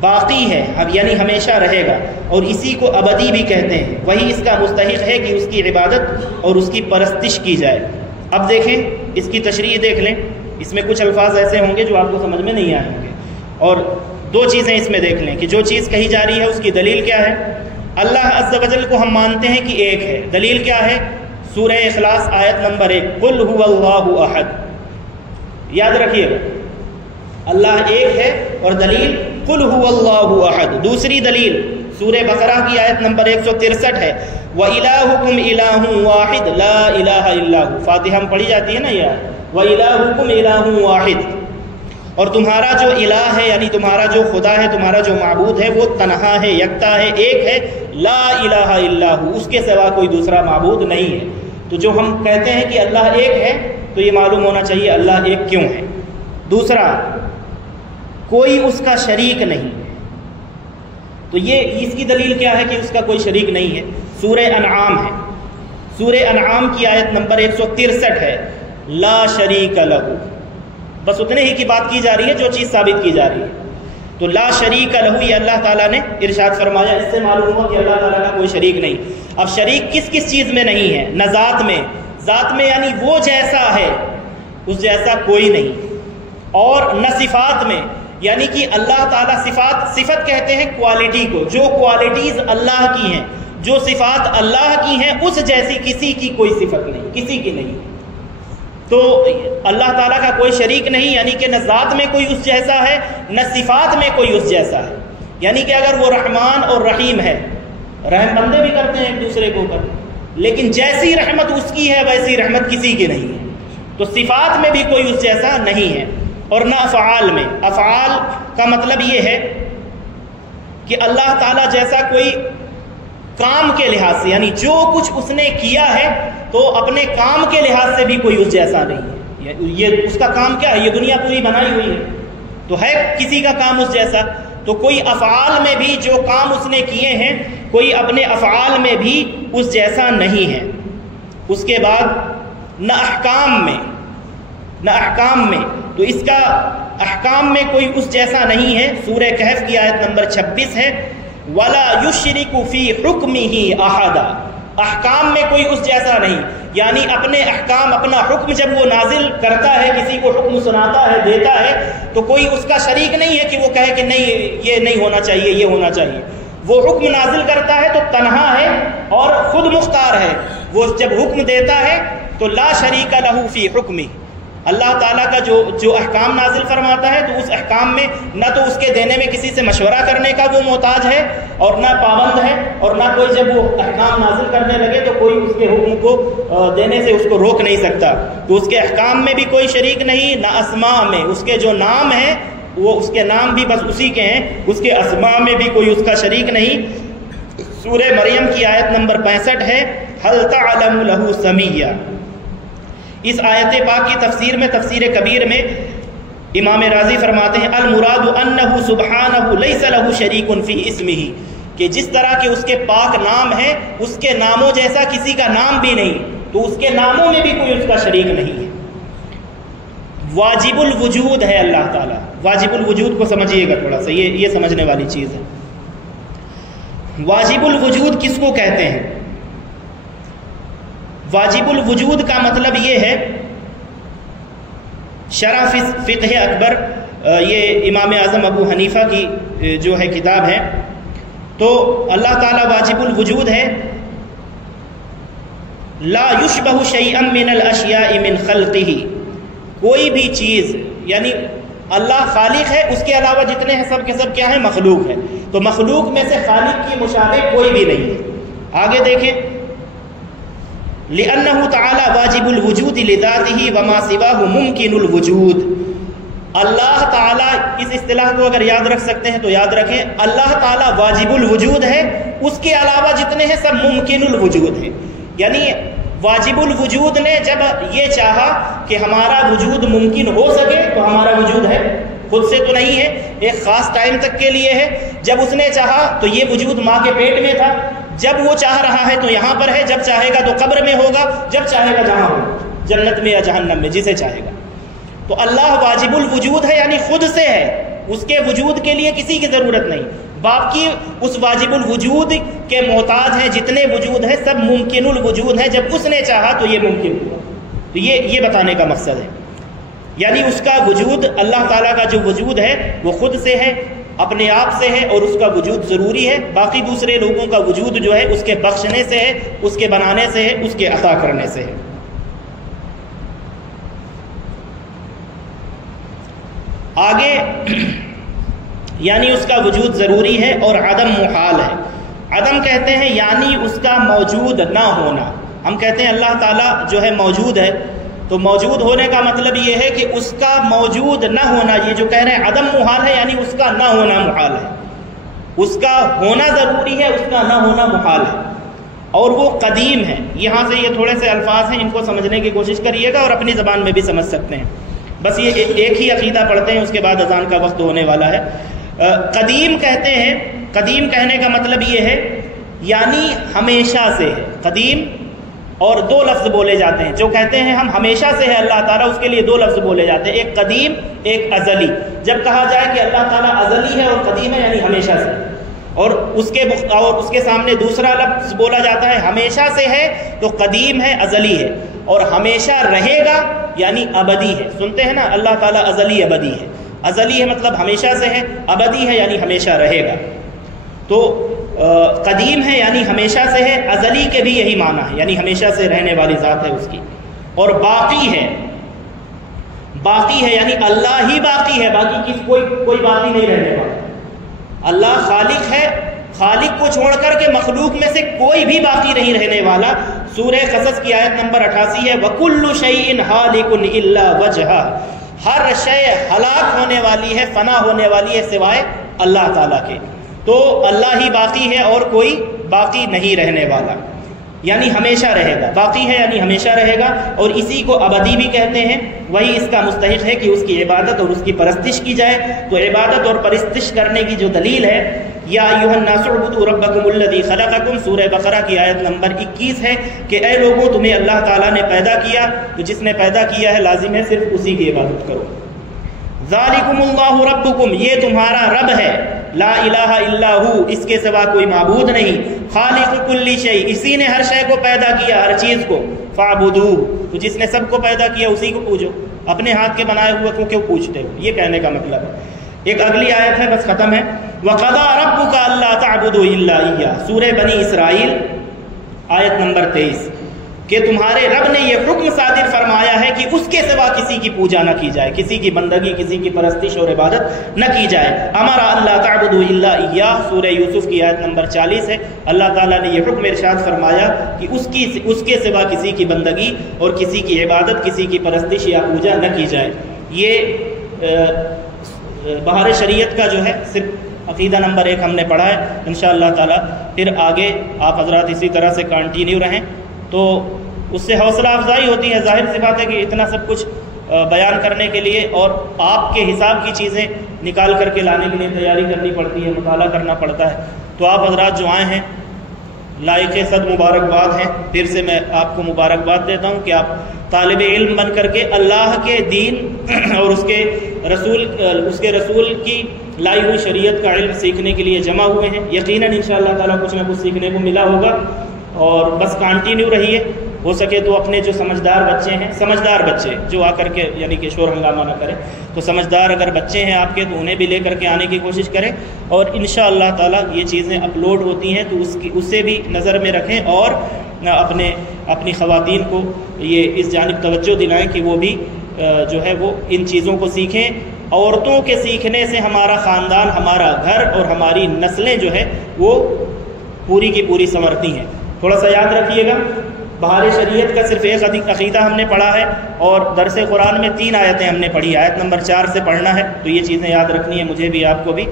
باقی ہے یعنی ہمیشہ رہے گا، اور اسی کو ابدی بھی کہتے ہیں، وہی اس کا مستحق ہے کہ اس کی عبادت اور اس کی پرستش کی جائے۔ اب دیکھیں اس کی تشریح دیکھ لیں، اس میں کچھ الفاظ ایسے ہوں گے جو آپ کو سمجھ میں نہیں آئیں گے، اور دو چیزیں اس میں دیکھ لیں کہ جو چیز کہی جا رہی ہے اس کی دلیل کیا ہے۔ اللہ عز و جل کو ہم مانتے ہیں کہ ایک ہے، دلیل کیا ہے؟ سورہ اخلاص آیت نمبر 1، قل هو اللہ احد، یاد رکھیے اللہ ایک ہے، اور دلیل قل هو اللہ احد۔ دوسری دلیل سورہ بقرہ کی آیت نمبر 163 ہے، وَإِلَٰهُكُمْ إِلَٰهٌ وَاحِدٌ لَا إِلَٰهَ إِلَّا هُوَ، فاتحہ میں پڑھی جاتی ہے نا یہ آیت، وَإِلَٰهُكُمْ إِلَٰهٌ وَاحِدٌ، اور تمہارا جو الہ ہے یعنی تمہارا جو خدا ہے، تمہارا جو معبود ہے، وہ تنہا ہے، یکتا ہے، ایک ہے، لا الہ الا ہو، اس کے سوا کوئی دوسرا معبود نہیں ہے۔ تو جو ہم کہتے ہیں کہ اللہ ایک ہے تو یہ معلوم ہونا چاہیے اللہ ایک کیوں ہے۔ دوسرا، کوئی اس کا شریک نہیں، تو یہ اس کی دلیل کیا ہے کہ اس کا کوئی شریک نہیں ہے؟ سورہ انعام ہے، سورہ انعام کی آیت نمبر 163 ہے، لا شریک لہ، بس اتنے ہی کی بات کی جا رہی ہے جو چیز ثابت کی جا رہی ہے۔ تو لا شریک لہ یہ اللہ تعالیٰ نے ارشاد فرمایا، اس سے معلوم ہوا کہ اللہ تعالیٰ کا کوئی شریک نہیں۔ اب شریک کس کس چیز میں نہیں ہے؟ نہ ذات میں، ذات میں یعنی وہ جیسا ہے اس جیسا کوئی نہیں، اور نہ صفات میں، یعنی کہ اللہ تعالیٰ صفت کہتے ہیں کوالٹی کو، جو کوالٹیز اللہ کی ہیں، جو صفات اللہ کی ہیں اس جیسی کسی کی کوئی صفت نہیں، کسی کی نہیں۔ تو اللہ تعالیٰ کا کوئی شریک نہیں، یعنی کہ نہ ذات میں کوئی اس جیسا ہے، نہ صفات میں کوئی اس جیسا ہے، یعنی کہ اگر وہ رحمان اور رحیم ہے، رحم بندے بھی کرتے ہیں ایک دوسرے کے اوپر، لیکن جیسی رحمت اس کی ہے ویسی رحمت کسی کی نہیں ہے۔ تو صفات میں بھی کوئی اس جیسا نہیں ہے، اور نہ افعال میں۔ افعال کا مطلب یہ ہے کہ اللہ تعالیٰ جیسا کوئی کام کے لحاظ سے، یعنی جو کچھ اس نے کیا ہے تو اپنے کام کے لحاظ سے بھی کوئی اس جیسا نہیں ہے۔ یہ اس کا کام کیا ہے؟ یہ دنیا پوری بنائی ہوئی ہے، تو ہے کسی کا کام اس جیسا؟ تو کوئی افعال میں بھی جو کام اس نے کیے ہیں کوئی اپنے افعال میں بھی اس جیسا نہیں ہے۔ اس کے بعد نہ احکام میں، تو اس کا احکام میں کوئی اس جیسا نہیں ہے۔ سورہ کہف کی آیت نمبر 26 ہے، وَلَا يُشْرِكُ فِي حُكْمِهِ أَحَدًا، احکام میں کوئی اس جیسا نہیں، یعنی اپنے احکام، اپنا حکم جب وہ نازل کرتا ہے، کسی کو حکم سناتا ہے، دیتا ہے، تو کوئی اس کا شریک نہیں ہے کہ وہ کہے کہ نہیں یہ نہیں ہونا چاہیے، یہ ہونا چاہیے۔ وہ حکم نازل کرتا ہے تو تنہا ہے اور خود مختار ہے۔ وہ جب حکم دیتا ہے تو لا شریک لہ فی حکمہ، اللہ تعالیٰ کا جو احکام نازل فرماتا ہے تو اس احکام میں نہ تو اس کے دینے میں کسی سے مشورہ کرنے کا وہ محتاج ہے اور نہ پابند ہے، اور نہ کوئی جب وہ احکام نازل کرنے لگے تو کوئی اس کے حکم کو دینے سے اس کو روک نہیں سکتا۔ تو اس کے احکام میں بھی کوئی شریک نہیں، نہ اسماء میں، اس کے جو نام ہیں وہ اس کے نام بھی بس اسی کے ہیں، اس کے اسماء میں بھی کوئی اس کا شریک نہیں۔ سورہ مریم کی آیت نمبر 65 ہے، هل تعلم له سمیہ۔ اس آیت پاک کی تفسیر میں، تفسیر کبیر میں امام راضی فرماتے ہیں، المراد انہ سبحانہ لیس لہ شریک فی اسمہ، کہ جس طرح کے اس کے پاک نام ہیں اس کے ناموں جیسا کسی کا نام بھی نہیں، تو اس کے ناموں میں بھی کوئی اس کا شریک نہیں ہے۔ واجب الوجود ہے اللہ تعالیٰ۔ واجب الوجود کو سمجھیے گا تھوڑا سا، یہ سمجھنے والی چیز ہے۔ واجب الوجود کس کو کہتے ہیں؟ واجب الوجود کا مطلب یہ ہے، شرح فقہ اکبر، یہ امام اعظم ابو حنیفہ کی جو ہے کتاب ہے، تو اللہ تعالیٰ واجب الوجود ہے۔ لا یشبہ شیئا من الاشیاء من خلقہ، کوئی بھی چیز، یعنی اللہ خالق ہے، اس کے علاوہ جتنے ہیں سب کے سب کیا ہے؟ مخلوق ہے، تو مخلوق میں سے خالق کی مشابہ کوئی بھی نہیں ہے۔ آگے دیکھیں، لِأَنَّهُ تَعَالَى وَاجِبُ الْوُجُودِ لِذَاتِهِ وَمَا سِوَاهُ مُمْكِنُ الْوُجُودِ۔ اللہ تعالیٰ، اس اصطلاح کو اگر یاد رکھ سکتے ہیں تو یاد رکھیں، اللہ تعالیٰ واجب الوجود ہے، اس کے علاوہ جتنے ہیں سب ممکن الوجود ہیں۔ یعنی واجب الوجود نے جب یہ چاہا کہ ہمارا وجود ممکن ہو سکے تو ہمارا وجود ہے، خود سے تو نہیں ہے، ایک خاص ٹائم تک کے لیے ہے۔ جب اس نے چاہا تو یہ وجود ماں کے پیٹ میں تھا، جب وہ چاہ رہا ہے تو یہاں پر ہے، جب چاہے گا تو قبر میں ہوگا، جب چاہے گا جہاں ہوگا، جنت میں یا جہنم میں، جسے چاہے گا۔ تو اللہ واجب الوجود ہے، یعنی خود سے ہے، اس کے وجود کے لیے کسی کی ضرورت نہیں۔ باقی اس واجب الوجود کے محتاج ہیں جتنے وجود ہیں سب ممکن الوجود ہیں، جب اس نے چاہا تو یہ ممکن ہوا۔ تو یہ بتانے کا مقصد ہے، یعنی اس کا وجود، اللہ تعالیٰ کا جو وجود ہے وہ خود سے ہے، اپنے آپ سے ہے، اور اس کا وجود ضروری ہے۔ باقی دوسرے لوگوں کا وجود جو ہے اس کے بخشنے سے ہے، اس کے بنانے سے ہے، اس کے عطا کرنے سے ہے۔ آگے یعنی اس کا وجود ضروری ہے اور عدم محال ہے۔ عدم کہتے ہیں یعنی اس کا موجود نہ ہونا۔ ہم کہتے ہیں اللہ تعالیٰ جو ہے موجود ہے، تو موجود ہونے کا مطلب یہ ہے کہ اس کا موجود نہ ہونا، یہ جو کہہ رہے ہیں عدم محال ہے، یعنی اس کا نہ ہونا محال ہے۔ اس کا ہونا ضروری ہے، اس کا نہ ہونا محال ہے۔ اور وہ قدیم ہے۔ یہاں سے یہ تھوڑے سے الفاظ ہیں، ان کو سمجھنے کی کوشش کریے گا اور اپنی زبان میں بھی سمجھ سکتے ہیں۔ بس یہ ایک ہی عقیدہ پڑھتے ہیں، اس کے بعد اذان کا وقت ہونے والا ہے۔ قدیم کہتے ہیں، قدیم کہنے کا مطلب یہ ہے یعنی ہمیشہ سے ہے۔ قدیم اور دو لفظ بولے جاتے ہیں، جو کہتے ہیں ہم ہمیشہ سے ہے اللہ تعالیٰ، اس کے لیے دو لفظ بولے جاتے ہیں، ایک قدیم ایک ازلی۔ جب کہا جائے کہ اللہ تعالیٰ ازلی ہے اور قدیم ہے یعنی ہمیشہ سے، اور اس کے سامنے دوسرا لفظ بولا جاتا ہے ہمیشہ سے ہے تو قدیم ہے ازلی ہے، اور ہمیشہ رہے گا یعنی ابدی ہے۔ سنتے ہیں نا اللہ تعالیٰ ازلی ابدی ہے، ازلی ہے مطلب ہمیشہ سے ہے، ابدی ہے یعنی ہمیشہ رہے گا۔ تو قدیم ہے یعنی ہمیشہ سے ہے، ازلی کے بھی یہی معنی ہے، یعنی ہمیشہ سے رہنے والی ذات ہے اس کی۔ اور باقی ہے، باقی ہے یعنی اللہ ہی باقی ہے، باقی کوئی باقی نہیں رہنے والا۔ اللہ خالق ہے خالق کو چھوڑ کر کے مخلوق میں سے کوئی بھی باقی نہیں رہنے والا۔ سورہ قصص کی آیت نمبر 88 ہے، وَكُلُّ شَيْءٍ هَالِكٌ إِلَّا وَجْهَهُ، ہر شے ہلاک ہونے والی ہے، فنا ہونے والی ہے سوائے اللہ تعالیٰ کے۔ تو اللہ ہی باقی ہے اور کوئی باقی نہیں رہنے والا، یعنی ہمیشہ رہے گا، باقی ہے یعنی ہمیشہ رہے گا، اور اسی کو ابدی بھی کہتے ہیں۔ وہی اس کا مستحق ہے کہ اس کی عبادت اور اس کی پرستش کی جائے۔ تو عبادت اور پرستش کرنے کی جو دلیل ہے، یا ایھا الناس اعبدوا ربکم الذی خلقکم، سورہ بقرہ کی آیت نمبر 21 ہے کہ اے لوگوں تمہیں اللہ تعالیٰ نے پیدا کیا، تو جس نے پیدا کیا ہے لازم ہے صرف اسی کی عبادت کرو۔ ذالکم اللہ ربکم، یہ تمہارا رب ہے، لا الہ الا ہو، اس کے سوا کوئی معبود نہیں، خالق کل شیء، اسی نے ہر شے کو پیدا کیا، ہر چیز کو، فاعبدوہ، تو جس نے سب کو پیدا کیا اسی کو پوجو، اپنے ہاتھ کے بنائے ہوئے کو کیوں پوچھتے ہو، یہ کہنے کا مطلب ہے۔ ایک اگلی آیت ہے، بس ختم ہے، وَقَضَىٰ رَبُّكَ أَلَّا تَعْبُدُوا إِلَّا إِيَّاهُ، سورہ بنی اسرائیل آیت نمبر 23، کہ تمہارے رب نے یہ حکم صادر فرمایا ہے کہ اس کے سوا کسی کی پوجا نہ کی جائے، کسی کی بندگی، کسی کی پرستش اور عبادت نہ کی جائے۔ امر اللہ تعبدوا الا ایاہ، سورہ یوسف کی آیت نمبر 40 ہے، اللہ تعالیٰ نے یہ حکم ارشاد فرمایا کہ اس کے سوا کسی کی بندگی اور کسی کی عبادت، کسی کی پرستش یا پوجا نہ کی جائے۔ یہ بہار شریعت کا جو ہے صرف عقیدہ نمبر 1 ہم نے پڑھا ہے، انشاءاللہ تعالیٰ پھر آگے آپ حضرات اسی طرح سے کنٹینیو رہیں تو اس سے حوصلہ افزائی ہوتی ہے۔ ظاہر سی بات ہے کہ اتنا سب کچھ بیان کرنے کے لیے اور آپ کے حساب کی چیزیں نکال کر کے لانے کے لیے تیاری کرنی پڑتی ہے، مطالعہ کرنا پڑتا ہے۔ تو آپ حضرات جو آئے ہیں لائق صد مبارکباد ہیں، پھر سے میں آپ کو مبارکباد دیتا ہوں کہ آپ طالب علم بن کر کے اللہ کے دین اور اس کے رسول کی لائی ہوئی شریعت کا علم سیکھنے کے لیے جمع ہوئے ہیں۔ یقیناً انشاءاللہ تعالیٰ کچھ نہ کچھ سیکھنے کو ملا ہوگا، اور بس کنٹینیو رہیے۔ ہو سکے تو اپنے جو سمجھدار بچے ہیں، سمجھدار بچے جو آ کر کے یعنی کہ شور ہنگامہ نہ کریں، تو سمجھدار اگر بچے ہیں آپ کے تو انہیں بھی لے کر کے آنے کی کوشش کریں، اور انشاءاللہ تعالیٰ یہ چیزیں اپلوڈ ہوتی ہیں تو اسے بھی نظر میں رکھیں، اور اپنی خواتین کو یہ اس جانب توجہ دلائیں کہ وہ بھی جو ہے وہ ان چیزوں کو سیکھیں۔ عورتوں کے سیکھنے سے ہمارا خاندان، ہمارا گھر اور ہماری نسلیں جو ہے وہ پوری کی پوری سنورتی ہیں۔ تھوڑا سا یاد رکھیے گا، بہار شریعت کا صرف ایک عقیدہ ہم نے پڑھا ہے، اور درس قرآن میں 3 آیتیں ہم نے پڑھی، آیت نمبر 4 سے پڑھنا ہے، تو یہ چیزیں یاد رکھنی ہے مجھے بھی آپ کو بھی۔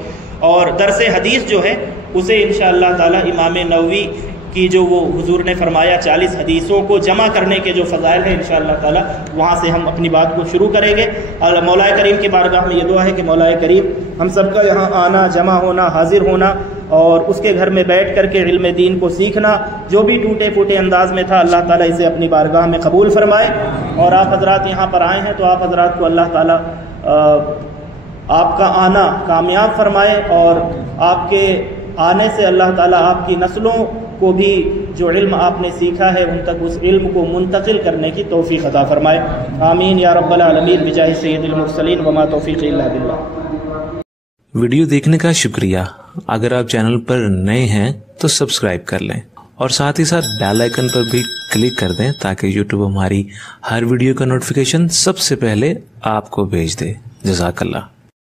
اور درس حدیث جو ہے اسے انشاءاللہ تعالی امام نووی کی جو وہ حضور نے فرمایا 40 حدیثوں کو جمع کرنے کے جو فضائل ہیں، انشاءاللہ تعالی وہاں سے ہم اپنی بات کو شروع کریں گے۔ اور مولا کریم کی بارگاہ میں یہ دعا ہے کہ مولا کریم ہم سب کا یہاں آنا، جمع ہونا، حاضر ہونا اور اس کے گھر میں بیٹھ کر کے علم دین کو سیکھنا جو بھی ٹوٹے پھوٹے انداز میں تھا، اللہ تعالیٰ اسے اپنی بارگاہ میں قبول فرمائے۔ اور آپ حضرات یہاں پر آئے ہیں تو آپ حضرات کو اللہ تعالیٰ آپ کا آنا کامیاب فرمائے، اور آپ کے آنے سے اللہ تعالیٰ آپ کی نسلوں کو بھی جو علم آپ نے سیکھا ہے ان تک اس علم کو منتقل کرنے کی توفیق عطا فرمائے۔ آمین یا رب العالمین بجاہ سید المرسلین وما توفیق الا باللہ۔ ویڈیو دیکھنے کا شکریہ۔ اگر آپ چینل پر نئے ہیں تو سبسکرائب کر لیں، اور ساتھ ہی ساتھ بیل آئیکن پر بھی کلک کر دیں تاکہ یوٹیوب ہماری ہر ویڈیو کا نوٹیفیکیشن سب سے پہلے آپ کو بھیج دے۔ جزاک اللہ۔